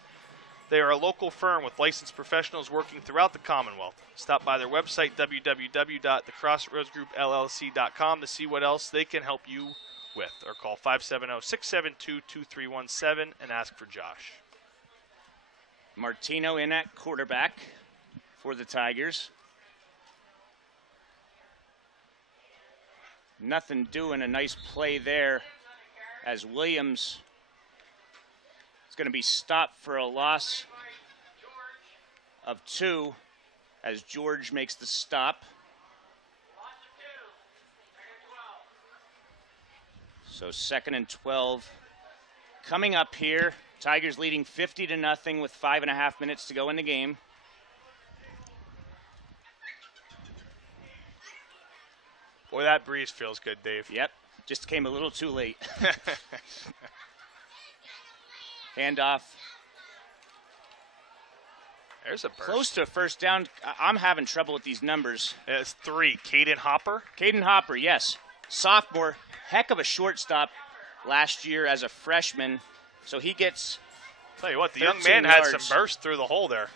they are a local firm with licensed professionals working throughout the Commonwealth. Stop by their website, www.thecrossroadsgroupllc.com, to see what else they can help you with, or call 570-672-2317 and ask for Josh. Martino in at quarterback for the Tigers. Nothing doing, a nice play there as Williams is going to be stopped for a loss of 2 as George makes the stop. So 2nd and 12 coming up here. Tigers leading 50-0 with 5.5 minutes to go in the game. Boy, that breeze feels good, Dave. Yep, just came a little too late. Handoff. There's a burst. Close to a first down. I'm having trouble with these numbers. It's 3. Caden Hopper. Caden Hopper, yes. Sophomore. Heck of a shortstop last year as a freshman. So he gets Tell you what, the young man yards. had some burst through the hole there.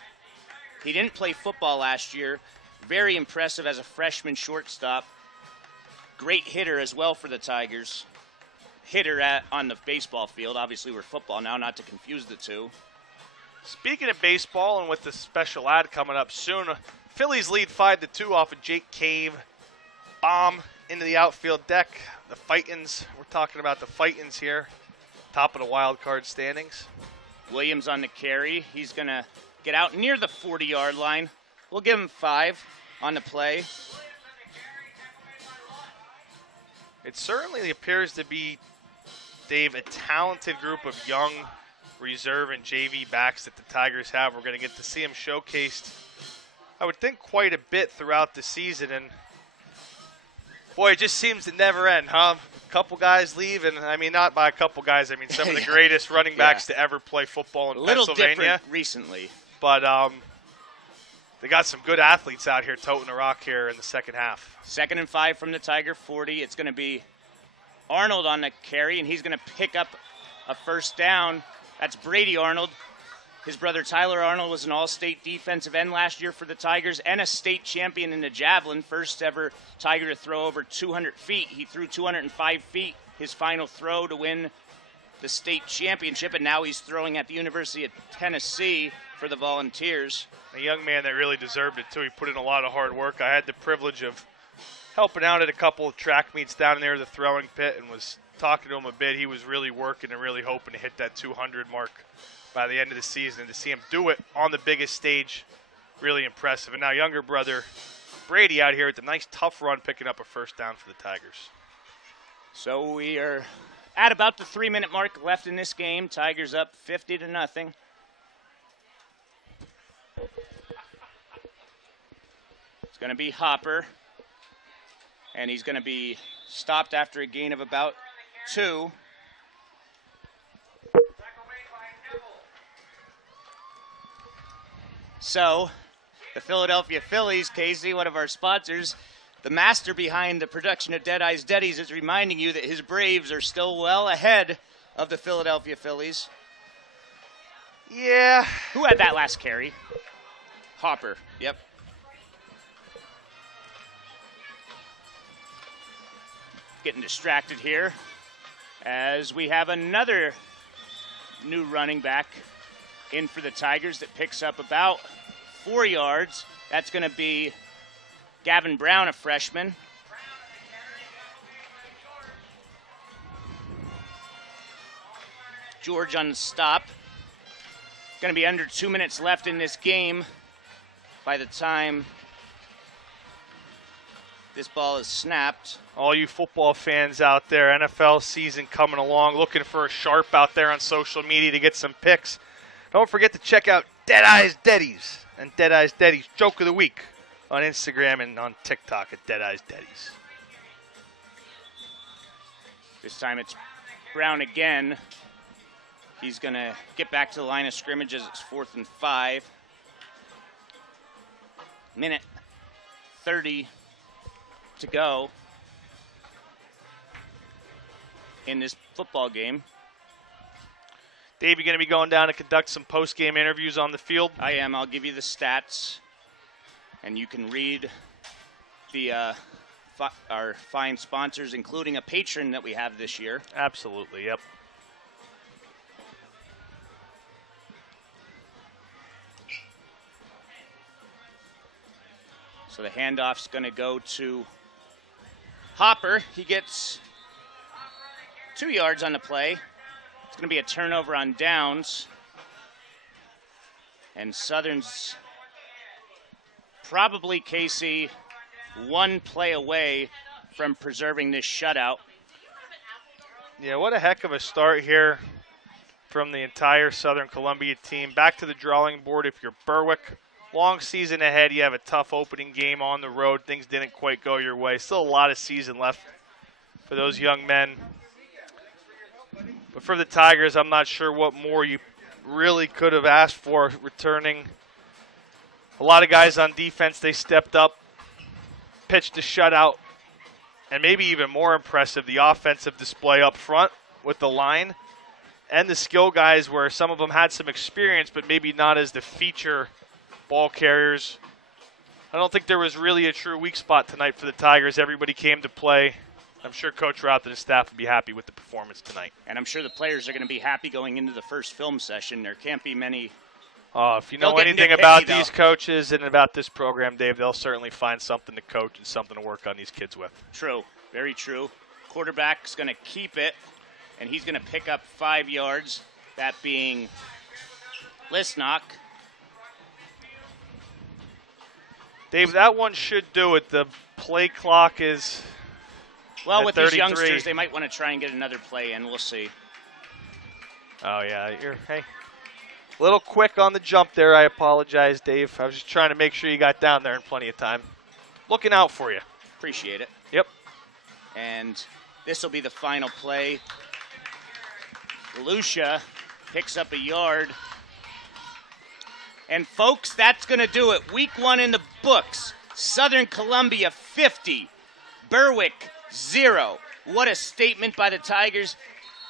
He didn't play football last year. Very impressive as a freshman shortstop. Great hitter as well for the Tigers. Hitter on the baseball field. Obviously, we're football now, not to confuse the two. Speaking of baseball, and with the special ad coming up soon, Phillies lead 5-2 off of Jake Cave. Bomb into the outfield deck. The Fightins, we're talking about the Fightins here. Top of the wild card standings. Williams on the carry. He's going to get out near the 40-yard line. We'll give him 5 on the play. It certainly appears to be, Dave, a talented group of young reserve and JV backs that the Tigers have. We're going to get to see them showcased, I would think, quite a bit throughout the season. And, boy, it just seems to never end, huh? A couple guys leave, and, I mean, not by a couple guys. I mean, some of the greatest running backs to ever play football in Pennsylvania. A little different recently. But they got some good athletes out here toting the rock here in the second half. 2nd and 5 from the Tiger 40. It's going to be Arnold on the carry, and he's going to pick up a first down. That's Brady Arnold. His brother Tyler Arnold was an all-state defensive end last year for the Tigers and a state champion in the javelin. First ever Tiger to throw over 200 feet. He threw 205 feet his final throw to win the state championship, and now he's throwing at the University of Tennessee for the Volunteers. A young man that really deserved it, too. He put in a lot of hard work. I had the privilege of helping out at a couple of track meets down there, the throwing pit, and was talking to him a bit. He was really working and really hoping to hit that 200 mark by the end of the season. And to see him do it on the biggest stage, really impressive. And now younger brother Brady out here with a nice tough run, picking up a first down for the Tigers. So we are at about the 3-minute mark left in this game. Tigers up 50-0. It's going to be Hopper, and he's going to be stopped after a gain of about 2. So, the Philadelphia Phillies, Casey, one of our sponsors, the master behind the production of Dead Eyes Deadies, is reminding you that his Braves are still well ahead of the Philadelphia Phillies. Yeah. Who had that last carry? Hopper. Yep. Getting distracted here as we have another new running back in for the Tigers that picks up about 4 yards. That's going to be Gavin Brown, a freshman. George on the stop. Going to be under 2 minutes left in this game by the time this ball is snapped. All you football fans out there, NFL season coming along, looking for a sharp out there on social media to get some picks. Don't forget to check out Dead Eyes Deadies and Dead Eyes Deadies Joke of the Week on Instagram and on TikTok at Dead Eyes Deadies. This time it's Brown again. He's going to get back to the line of scrimmage as it's 4th and 5. Minute 30 to go in this football game. Dave, you're going to be going down to conduct some post-game interviews on the field? I am. I'll give you the stats, and you can read the our fine sponsors, including a patron that we have this year. Absolutely, yep. So the handoff's going to go to Hopper. He gets 2 yards on the play. It's going to be a turnover on downs. And Southern's probably, Casey, 1 play away from preserving this shutout. Yeah, what a heck of a start here from the entire Southern Columbia team. Back to the drawing board if you're Berwick. Long season ahead. You have a tough opening game on the road. Things didn't quite go your way. Still a lot of season left for those young men. But for the Tigers, I'm not sure what more you really could have asked for returning. A lot of guys on defense, they stepped up, pitched a shutout, and maybe even more impressive, the offensive display up front with the line and the skill guys where some of them had some experience but maybe not as the feature ball carriers. I don't think there was really a true weak spot tonight for the Tigers. Everybody came to play. I'm sure Coach Routh and his staff would be happy with the performance tonight. And I'm sure the players are going to be happy going into the first film session. There can't be many. If you know They'll get anything nitpicky, about though. these coaches and about this program, Dave, they'll certainly find something to coach and something to work on these kids with. True. Very true. Quarterback's going to keep it, and he's going to pick up 5 yards, that being Lisnock. Dave, that one should do it. The play clock is Well, at with 33. these youngsters, they might want to try and get another play in. We'll see. Oh, yeah. Hey, a little quick on the jump there. I apologize, Dave. I was just trying to make sure you got down there in plenty of time. Looking out for you. Appreciate it. Yep. And this will be the final play. Lucia picks up a yard. And, folks, that's going to do it. Week 1 in the books. Southern Columbia 50. Berwick 0. What a statement by the Tigers.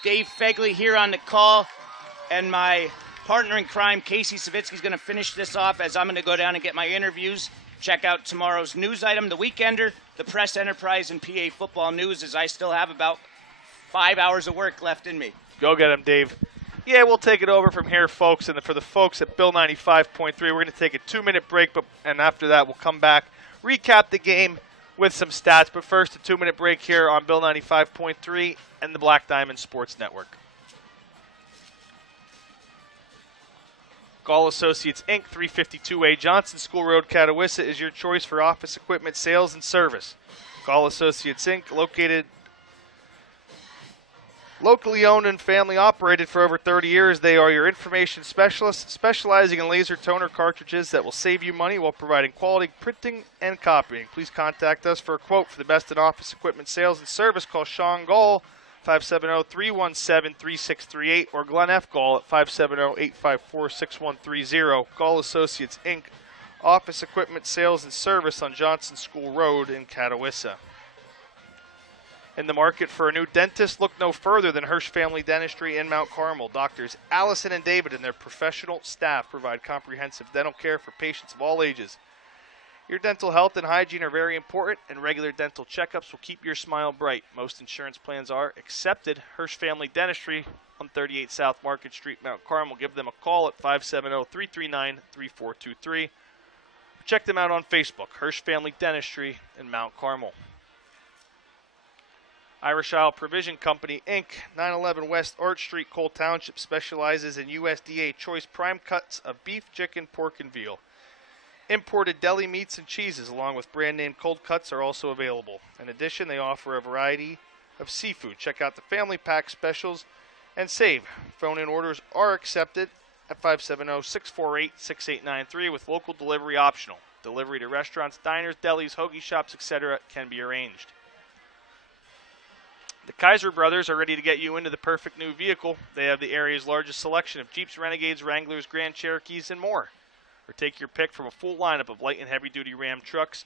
Dave Fegley here on the call. And my partner in crime, Casey Savitsky, is going to finish this off as I'm going to go down and get my interviews. Check out tomorrow's news item, The Weekender, the Press Enterprise and PA Football News, as I still have about 5 hours of work left in me. Go get him, Dave. Yeah, we'll take it over from here, folks. And for the folks at Bill 95.3, we're going to take a 2-minute break, and after that, we'll come back, recap the game with some stats. But first, a 2-minute break here on Bill 95.3 and the Black Diamond Sports Network. Gall Associates, Inc., 352A Johnson School Road, Catawissa, is your choice for office equipment sales and service. Gall Associates, Inc., locally owned and family operated for over 30 years. They are your information specialists, specializing in laser toner cartridges that will save you money while providing quality printing and copying. Please contact us for a quote for the best in office equipment sales and service. Call Sean Gall, 570-317-3638, or Glenn F. Gall at 570-854-6130. Gall Associates, Inc., office equipment sales and service on Johnson School Road in Catawissa. In the market for a new dentist, look no further than Hirsch Family Dentistry in Mount Carmel. Doctors Allison and David and their professional staff provide comprehensive dental care for patients of all ages. Your dental health and hygiene are very important, and regular dental checkups will keep your smile bright. Most insurance plans are accepted. Hirsch Family Dentistry on 38 South Market Street, Mount Carmel. Give them a call at 570-339-3423. Check them out on Facebook, Hirsch Family Dentistry in Mount Carmel. Irish Isle Provision Company, Inc., 911 West Arch Street, Cole Township, specializes in USDA choice prime cuts of beef, chicken, pork, and veal. Imported deli meats and cheeses, along with brand-name cold cuts, are also available. In addition, they offer a variety of seafood. Check out the family pack specials and save. Phone-in orders are accepted at 570-648-6893 with local delivery optional. Delivery to restaurants, diners, delis, hoagie shops, etc. can be arranged. The Kaiser brothers are ready to get you into the perfect new vehicle. They have the area's largest selection of Jeeps, Renegades, Wranglers, Grand Cherokees, and more. Or take your pick from a full lineup of light and heavy-duty Ram trucks,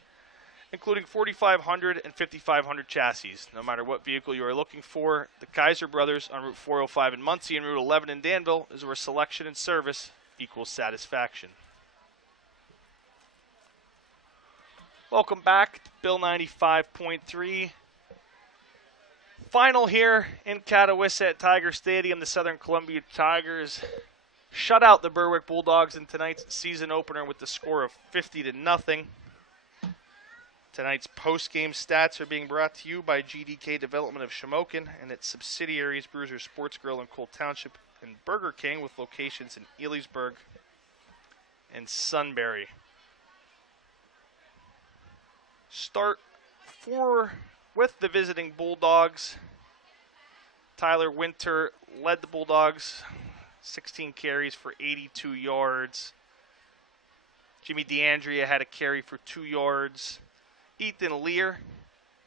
including 4,500 and 5,500 chassis. No matter what vehicle you are looking for, the Kaiser brothers on Route 405 in Muncie and Route 11 in Danville is where selection and service equals satisfaction. Welcome back to Bill 95.3. Final here in Catawissa at Tiger Stadium. The Southern Columbia Tigers shut out the Berwick Bulldogs in tonight's season opener with the score of 50-0. Tonight's post-game stats are being brought to you by GDK Development of Shamokin and its subsidiaries Bruiser Sports Grill in Cole Township and Burger King with locations in Elysburg and Sunbury. Start with the visiting Bulldogs. Tyler Winter led the Bulldogs, 16 carries for 82 yards. Jimmy DeAndrea had a carry for 2 yards. Ethan Lear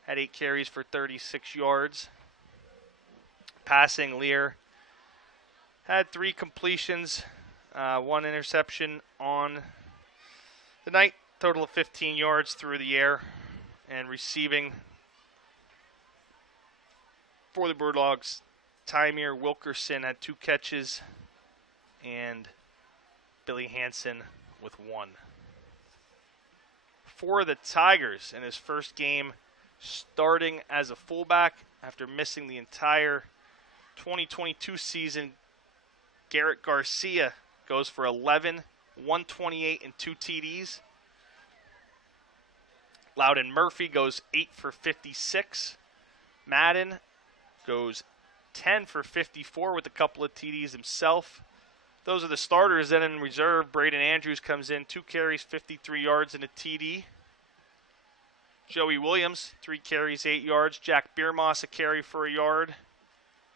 had 8 carries for 36 yards. Passing, Lear had 3 completions, 1 interception on the night, total of 15 yards through the air. And receiving for the Bulldogs, Tymir Wilkerson had 2 catches, and Billy Hansen with 1. for the Tigers in his first game starting as a fullback after missing the entire 2022 season. Garrett Garcia goes for 11, 128, and 2 TDs. Loudon Murphy goes 8 for 56. Madden goes 10 for 54 with a couple of TDs himself. Those are the starters. Then in reserve, Braden Andrews comes in, 2 carries, 53 yards, and a TD. Joey Williams, 3 carries, 8 yards. Jack Biermoss, a carry for a yard.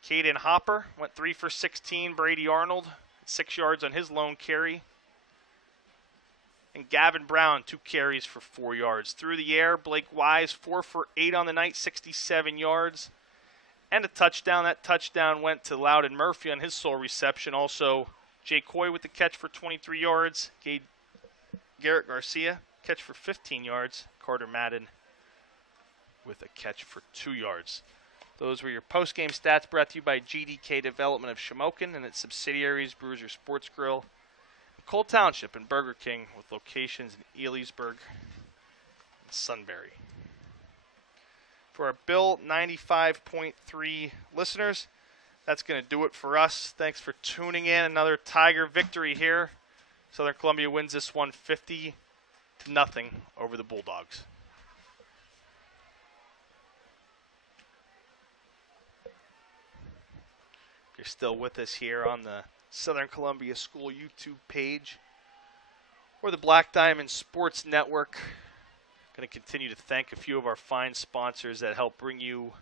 Caden Hopper went 3 for 16. Brady Arnold, 6 yards on his lone carry. And Gavin Brown, 2 carries for 4 yards. Through the air, Blake Wise, 4 for 8 on the night, 67 yards. And a touchdown. That touchdown went to Loudon Murphy on his sole reception. Also, Jay Coy with the catch for 23 yards. Garrett Garcia, catch for 15 yards. Carter Madden with a catch for 2 yards. Those were your post-game stats brought to you by GDK Development of Shamokin and its subsidiaries, Bruiser Sports Grill, Cole Township, and Burger King, with locations in Elysburg and Sunbury. For our Bill 95.3 listeners, that's going to do it for us. Thanks for tuning in. Another Tiger victory here. Southern Columbia wins this one 50-0 over the Bulldogs. If you're still with us here on the Southern Columbia School YouTube page or the Black Diamond Sports Network, I'm going to continue to thank a few of our fine sponsors that help bring you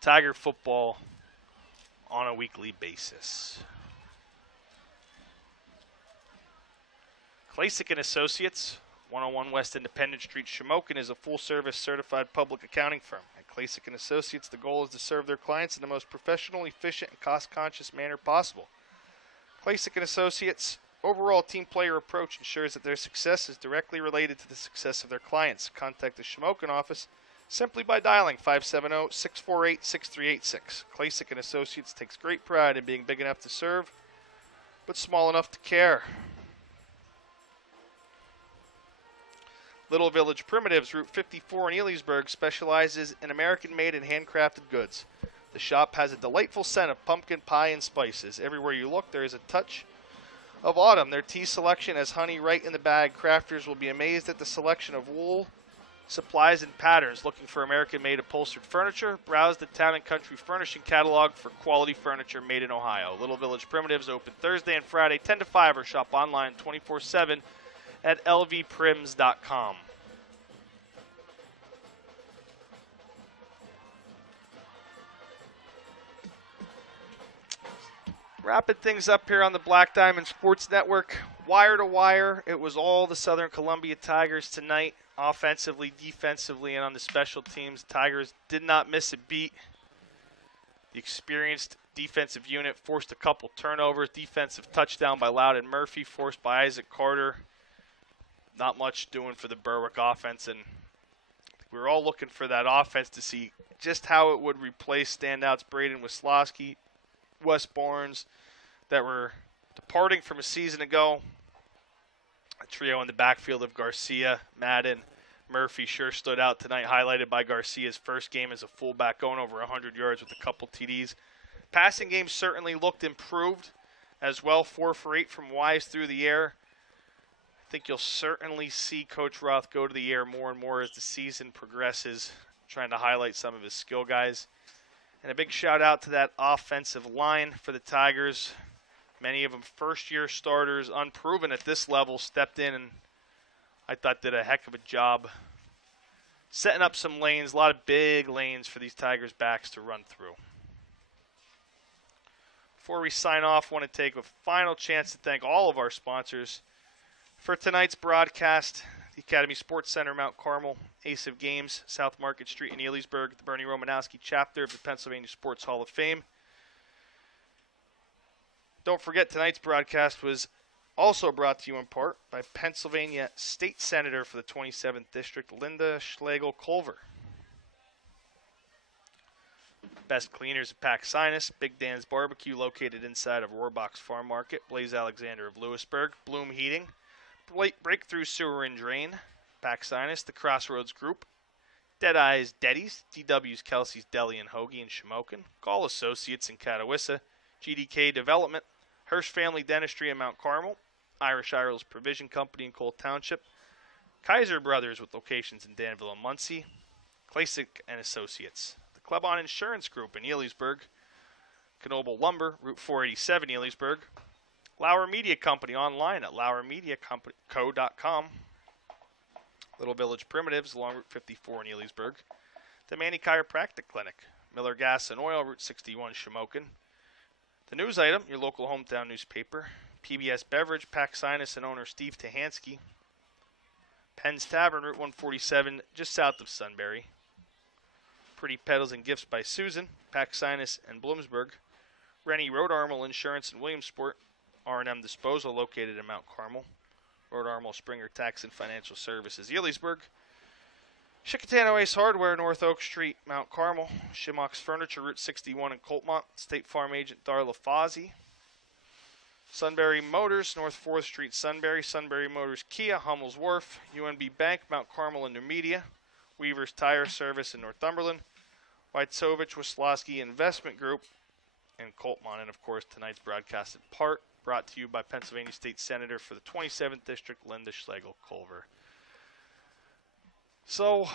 Tiger football on a weekly basis. Klasick & Associates, 101 West Independent Street, Shamokin, is a full-service certified public accounting firm. At Klasick & Associates, the goal is to serve their clients in the most professional, efficient, and cost-conscious manner possible. Klasick & Associates' overall team player approach ensures that their success is directly related to the success of their clients. Contact the Shamokin office simply by dialing 570-648-6386. Klasick & Associates takes great pride in being big enough to serve, but small enough to care. Little Village Primitives, Route 54 in Elysburg, specializes in American-made and handcrafted goods. The shop has a delightful scent of pumpkin pie and spices. Everywhere you look, there is a touch of autumn. Their tea selection has honey right in the bag. Crafters will be amazed at the selection of wool, supplies, and patterns. Looking for American-made upholstered furniture? Browse the Town & Country Furnishing Catalog for quality furniture made in Ohio. Little Village Primitives open Thursday and Friday 10 to 5 or shop online 24/7 at lvprims.com. Wrapping things up here on the Black Diamond Sports Network. Wire to wire, it was all the Southern Columbia Tigers tonight, offensively, defensively, and on the special teams. Tigers did not miss a beat. The experienced defensive unit forced a couple turnovers. Defensive touchdown by Loudon Murphy, forced by Isaac Carter. Not much doing for the Berwick offense, and we were all looking for that offense to see just how it would replace standouts Braden Wisłowski, Wes Barnes, that were departing from a season ago. A trio in the backfield of Garcia, Madden, Murphy sure stood out tonight, highlighted by Garcia's first game as a fullback, going over 100 yards with a couple TDs. Passing game certainly looked improved as well, 4 for 8 from Wise through the air. I think you'll certainly see Coach Roth go to the air more and more as the season progresses, trying to highlight some of his skill guys. And a big shout out to that offensive line for the Tigers. Many of them first-year starters, unproven at this level, stepped in and I thought did a heck of a job setting up some lanes, a lot of big lanes for these Tigers backs to run through. Before we sign off, I want to take a final chance to thank all of our sponsors for tonight's broadcast. The Academy Sports Center, Mount Carmel, Ace of Games, South Market Street in Elysburg, the Bernie Romanowski chapter of the Pennsylvania Sports Hall of Fame. Don't forget, tonight's broadcast was also brought to you in part by Pennsylvania State Senator for the 27th District, Linda Schlegel-Culver. Best Cleaners of Pack Sinus, Big Dan's Barbecue, located inside of Rohrbox Farm Market, Blaze Alexander of Lewisburg, Bloom Heating, Breakthrough Sewer and Drain, Pack Sinus, the Crossroads Group, Deadeye's Deddies, DW's Kelsey's Deli and Hoagie in Shamokin, Gall Associates in Catawissa, GDK Development, Hirsch Family Dentistry in Mount Carmel, Irish Isles Provision Company in Cole Township, Kaiser Brothers with locations in Danville and Muncie, Klasick and Associates, the Klebon Insurance Group in Elysburg, Knoble Lumber, Route 487 Elysburg, Lauer Media Company online at lauermediaco.com, Little Village Primitives along Route 54 in Elysburg, the Manny Chiropractic Clinic, Miller Gas and Oil, Route 61 Shamokin, the news item, your local hometown newspaper, PBS Beverage, Pack Sinus and owner Steve Tahansky, Penn's Tavern, Route 147, just south of Sunbury, Pretty Petals and Gifts by Susan, Pack Sinus and Bloomsburg, Rennie Road Armel Insurance in Williamsport, R&M Disposal located in Mount Carmel, Road Armel Springer Tax and Financial Services, Elysburg, Chickatano Ace Hardware, North Oak Street, Mount Carmel, Shimock's Furniture, Route 61 in Coltmont, State Farm Agent Darla Fozzie, Sunbury Motors, North 4th Street, Sunbury, Sunbury Motors Kia, Hummel's Wharf, UNB Bank, Mount Carmel and New Media, Weaver's Tire Service in Northumberland, Wojtowicz Wisłowski Investment Group in Coltmont, and of course tonight's broadcast in part brought to you by Pennsylvania State Senator for the 27th District, Linda Schlegel Culver. So,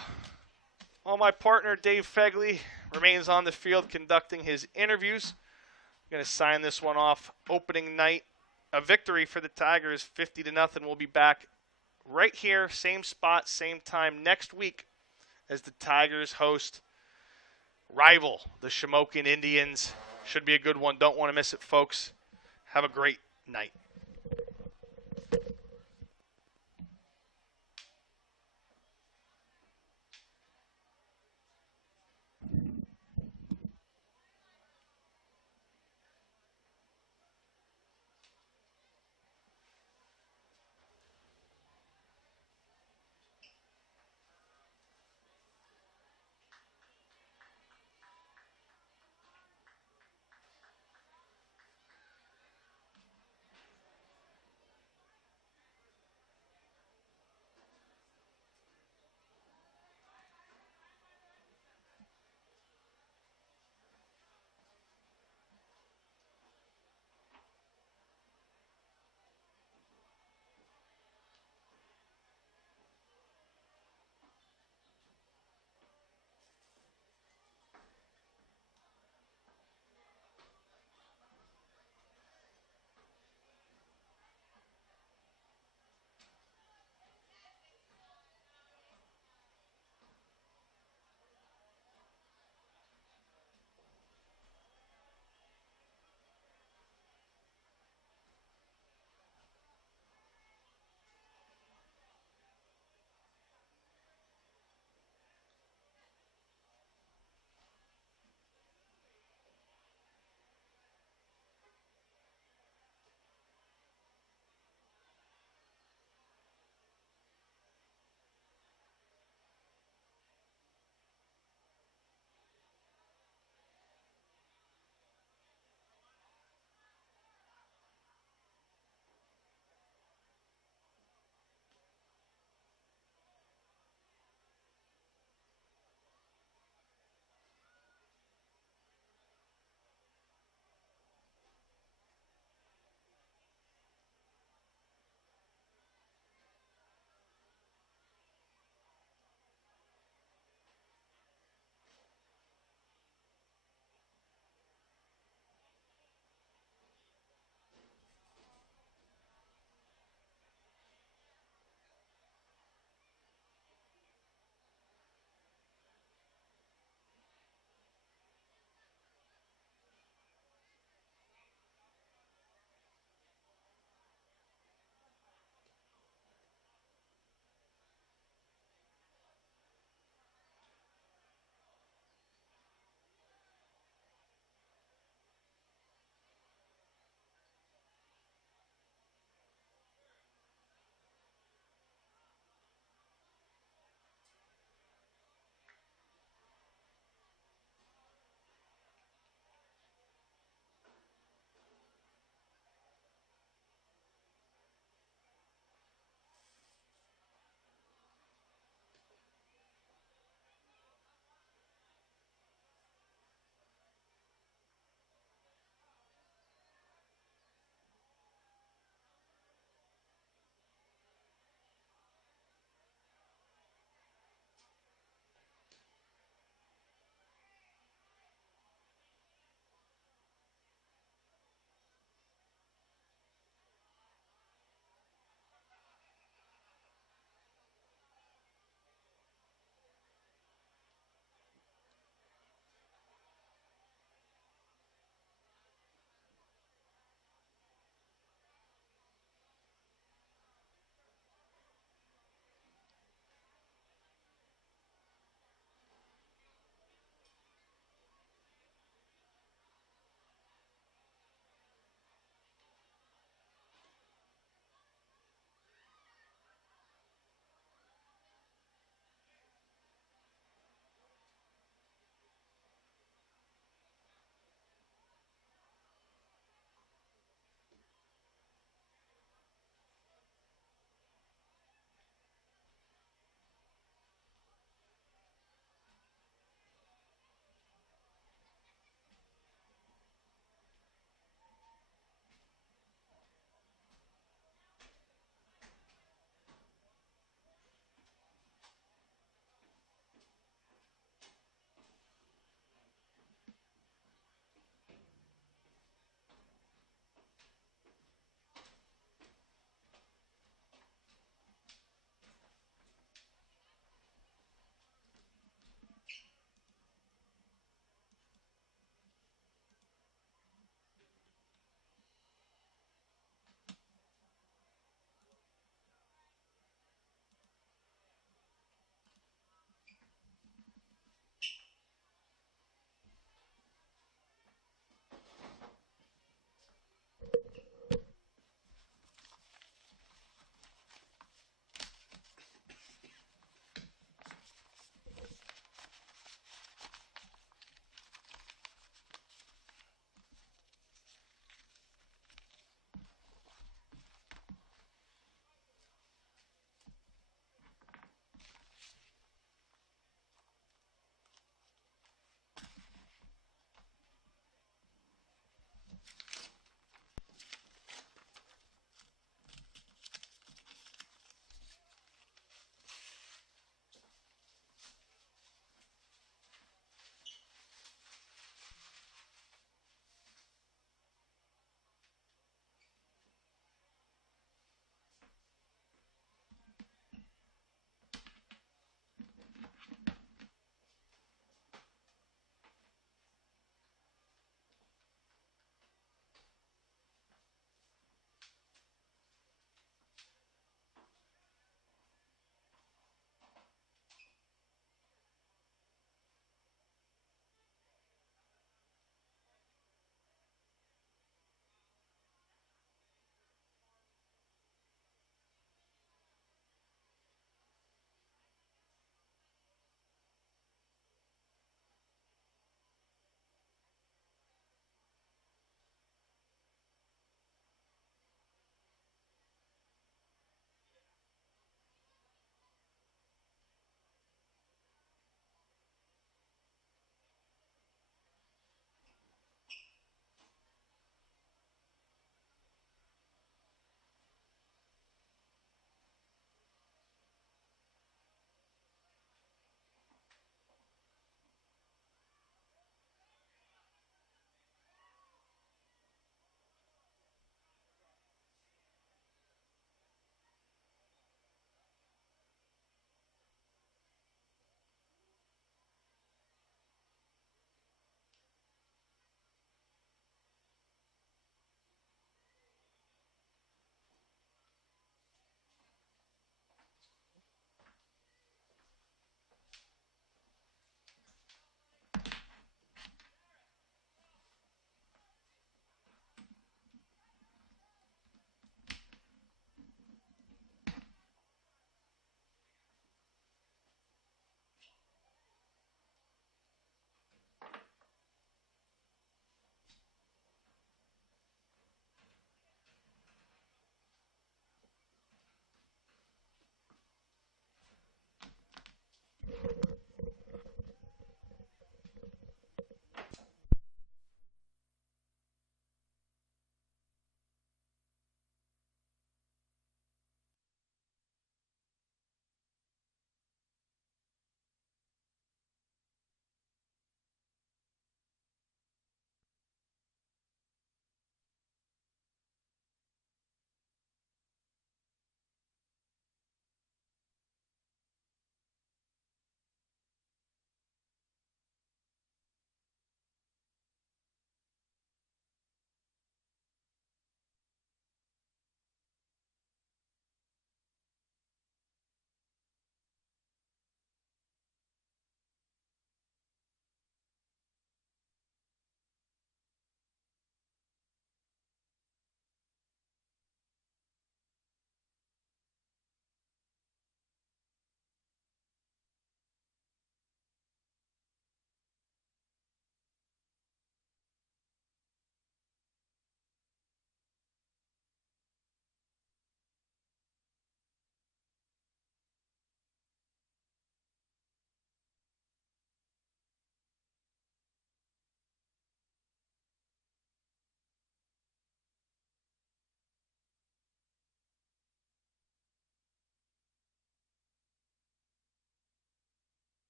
while my partner Dave Fegley remains on the field conducting his interviews, I'm going to sign this one off. Opening night, a victory for the Tigers, 50-0. We'll be back right here, same spot, same time next week as the Tigers host rival, the Shamokin Indians. Should be a good one. Don't want to miss it, folks. Have a great night.